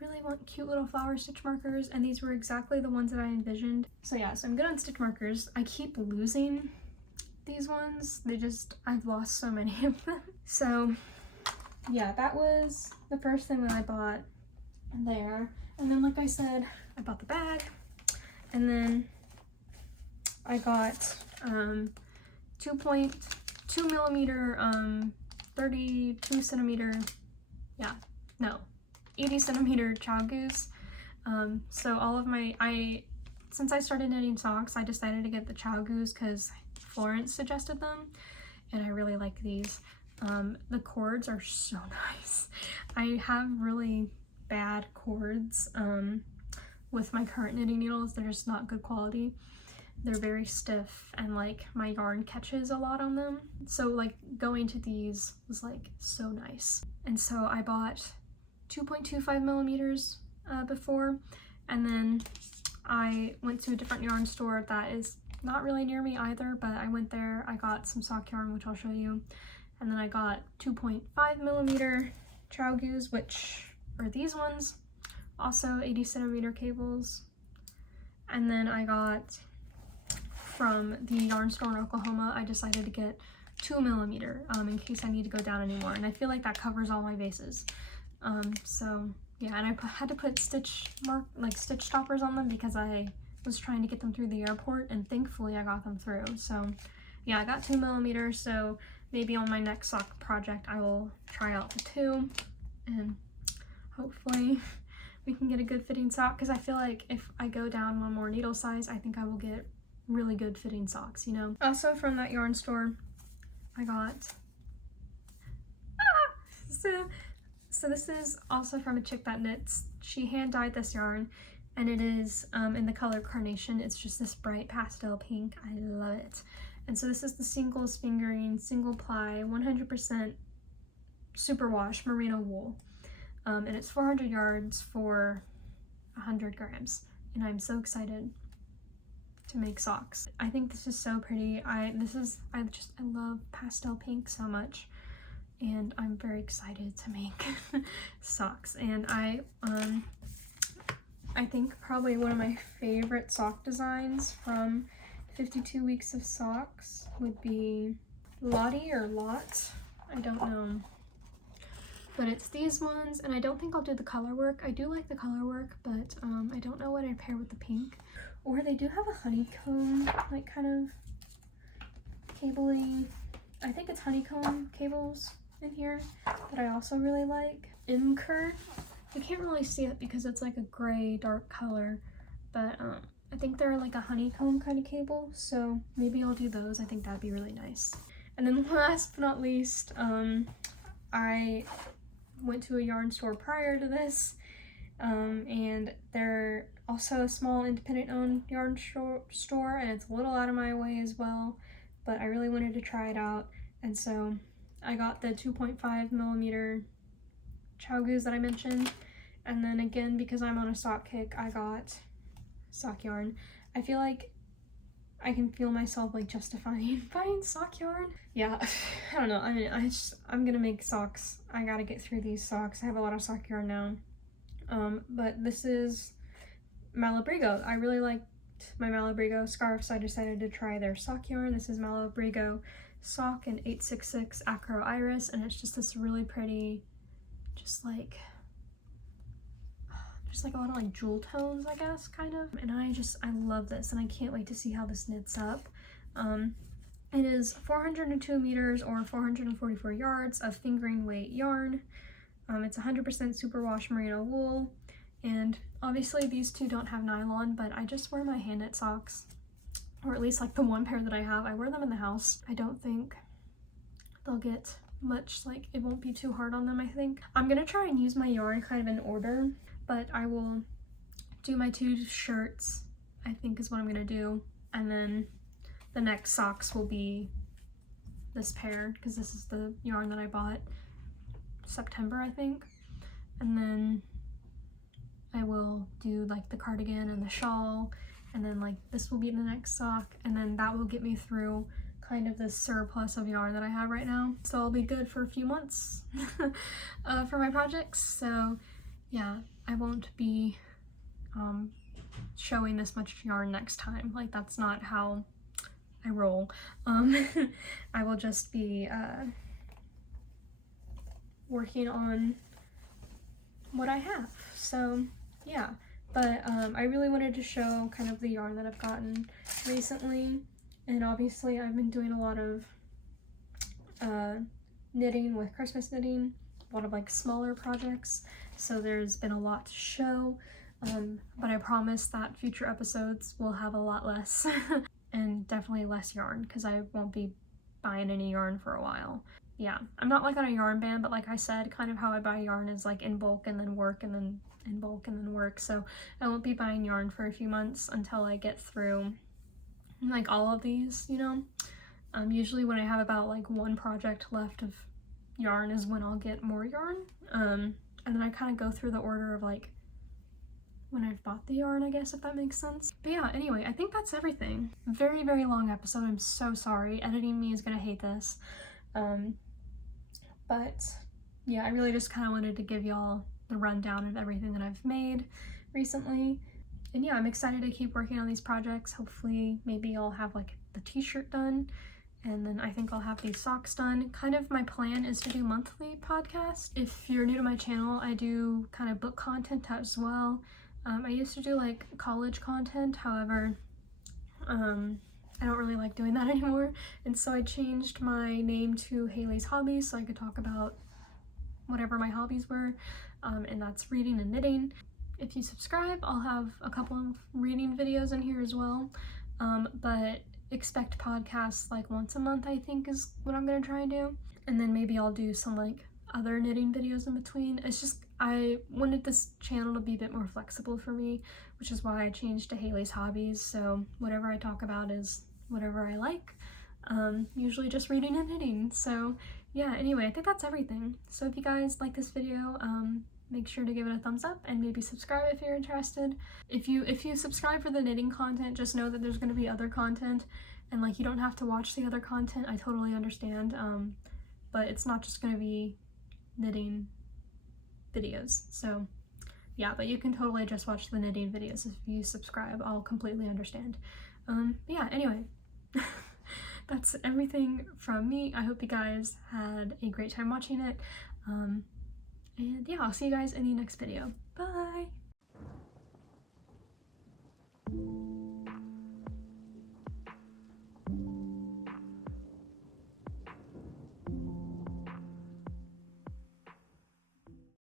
really want cute little flower stitch markers, and these were exactly the ones that I envisioned. So yeah, so I'm good on stitch markers. I keep losing these ones. I've lost so many of them. So yeah, that was the first thing that I bought there. And then, like I said, I bought the bag, and then I got 2.2 millimeter 32 centimeter 80 centimeter chow goose. So all of since I started knitting socks, I decided to get the chow goose because Florence suggested them, and I really like these. The cords are so nice. I have really bad cords with my current knitting needles. They're just not good quality. They're very stiff, and like my yarn catches a lot on them. So like going to these was like so nice. And so I bought 2.25 millimeters before, and then I went to a different yarn store that is not really near me either, but I went there, I got some sock yarn, which I'll show you, and then I got 2.5 millimeter chow goose, which are these ones, also 80 centimeter cables. And then I got, from the yarn store in Oklahoma, I decided to get 2 millimeter in case I need to go down anymore, and I feel like that covers all my bases. So yeah, and I had to put stitch stoppers on them because I was trying to get them through the airport, and thankfully I got them through. So yeah, I got 2 millimeters, so maybe on my next sock project I will try out the 2, and hopefully we can get a good fitting sock, because I feel like if I go down one more needle size, I think I will get really good fitting socks, you know. Also from that yarn store, I got so this is also from a chick that knits. She hand dyed this yarn, and it is in the color Carnation. It's just this bright pastel pink. I love it. And so this is the singles fingering, single ply, 100% superwash merino wool, and it's 400 yards for 100 grams, and I'm so excited to make socks. I think this is so pretty. I love pastel pink so much, and I'm very excited to make socks. And I think probably one of my favorite sock designs from 52 Weeks of Socks would be Lottie or Lot, I don't know. But it's these ones, and I don't think I'll do the color work. I do like the color work, but I don't know what I'd pair with the pink. Or they do have a honeycomb, like kind of cable-y. I think it's honeycomb cables in here that I also really like. Imker. You can't really see it because it's like a gray dark color, but I think they're like a honeycomb kind of cable, so maybe I'll do those. I think that'd be really nice. And then last but not least, I went to a yarn store prior to this, and they're also a small independent owned yarn store, and it's a little out of my way as well, but I really wanted to try it out, and so I got the 2.5 millimeter chow goose that I mentioned, and then again, because I'm on a sock kick, I got sock yarn. I feel like I can feel myself like justifying buying sock yarn. Yeah, I don't know. I mean, I'm gonna make socks. I gotta get through these socks. I have a lot of sock yarn now. But this is Malabrigo. I really liked my Malabrigo Scarf, so I decided to try their sock yarn. This is Malabrigo Sock in 866 Acro Iris, and it's just this really pretty, just like a lot of like jewel tones, I guess, kind of. And I love this, and I can't wait to see how this knits up. It is 402 meters or 444 yards of fingering weight yarn. It's 100% superwash merino wool, and obviously these two don't have nylon, but I just wear my hand knit socks or at least like the one pair that I have. I wear them in the house. I don't think they'll get much, like it won't be too hard on them, I think. I'm gonna try and use my yarn kind of in order, but I will do my 2 shirts, I think is what I'm gonna do, and then the next socks will be this pair, because this is the yarn that I bought September, I think. And then I will do like the cardigan and the shawl, and then like this will be the next sock, and then that will get me through kind of this surplus of yarn that I have right now. So I'll be good for a few months for my projects. So yeah, I won't be showing this much yarn next time. Like that's not how I roll. I will just be working on what I have. So yeah, but I really wanted to show kind of the yarn that I've gotten recently, and obviously I've been doing a lot of knitting with Christmas knitting, a lot of like smaller projects, so there's been a lot to show, but I promise that future episodes will have a lot less and definitely less yarn, because I won't be buying any yarn for a while. Yeah, I'm not like on a yarn ban, but like I said, kind of how I buy yarn is like in bulk and then work, and then in bulk and then work. So I won't be buying yarn for a few months until I get through like all of these, you know. Usually when I have about like one project left of yarn is when I'll get more yarn. And then I kind of go through the order of like when I've bought the yarn, I guess, if that makes sense. But yeah, anyway, I think that's everything. Very, very long episode. I'm so sorry. Editing me is gonna hate this. But yeah, I really just kind of wanted to give y'all the rundown of everything that I've made recently. And yeah, I'm excited to keep working on these projects. Hopefully, maybe I'll have like the t-shirt done, and then I think I'll have these socks done. Kind of my plan is to do monthly podcasts. If you're new to my channel, I do kind of book content as well. I used to do like college content, however, I don't really like doing that anymore, and so I changed my name to Hailey's Hobbies so I could talk about whatever my hobbies were, and that's reading and knitting. If you subscribe, I'll have a couple of reading videos in here as well, but expect podcasts like once a month, I think is what I'm gonna try and do, and then maybe I'll do some like other knitting videos in between. It's just I wanted this channel to be a bit more flexible for me, which is why I changed to Hailey's Hobbies. So whatever I talk about is whatever I like, usually just reading and knitting. So yeah, anyway, I think that's everything. So if you guys like this video, make sure to give it a thumbs up and maybe subscribe if you're interested. If you subscribe for the knitting content, just know that there's going to be other content, and like you don't have to watch the other content. I totally understand, but it's not just going to be knitting videos. So yeah, but you can totally just watch the knitting videos if you subscribe. I'll completely understand. Yeah, anyway, that's everything from me. I hope you guys had a great time watching it. And yeah, I'll see you guys in the next video. Bye!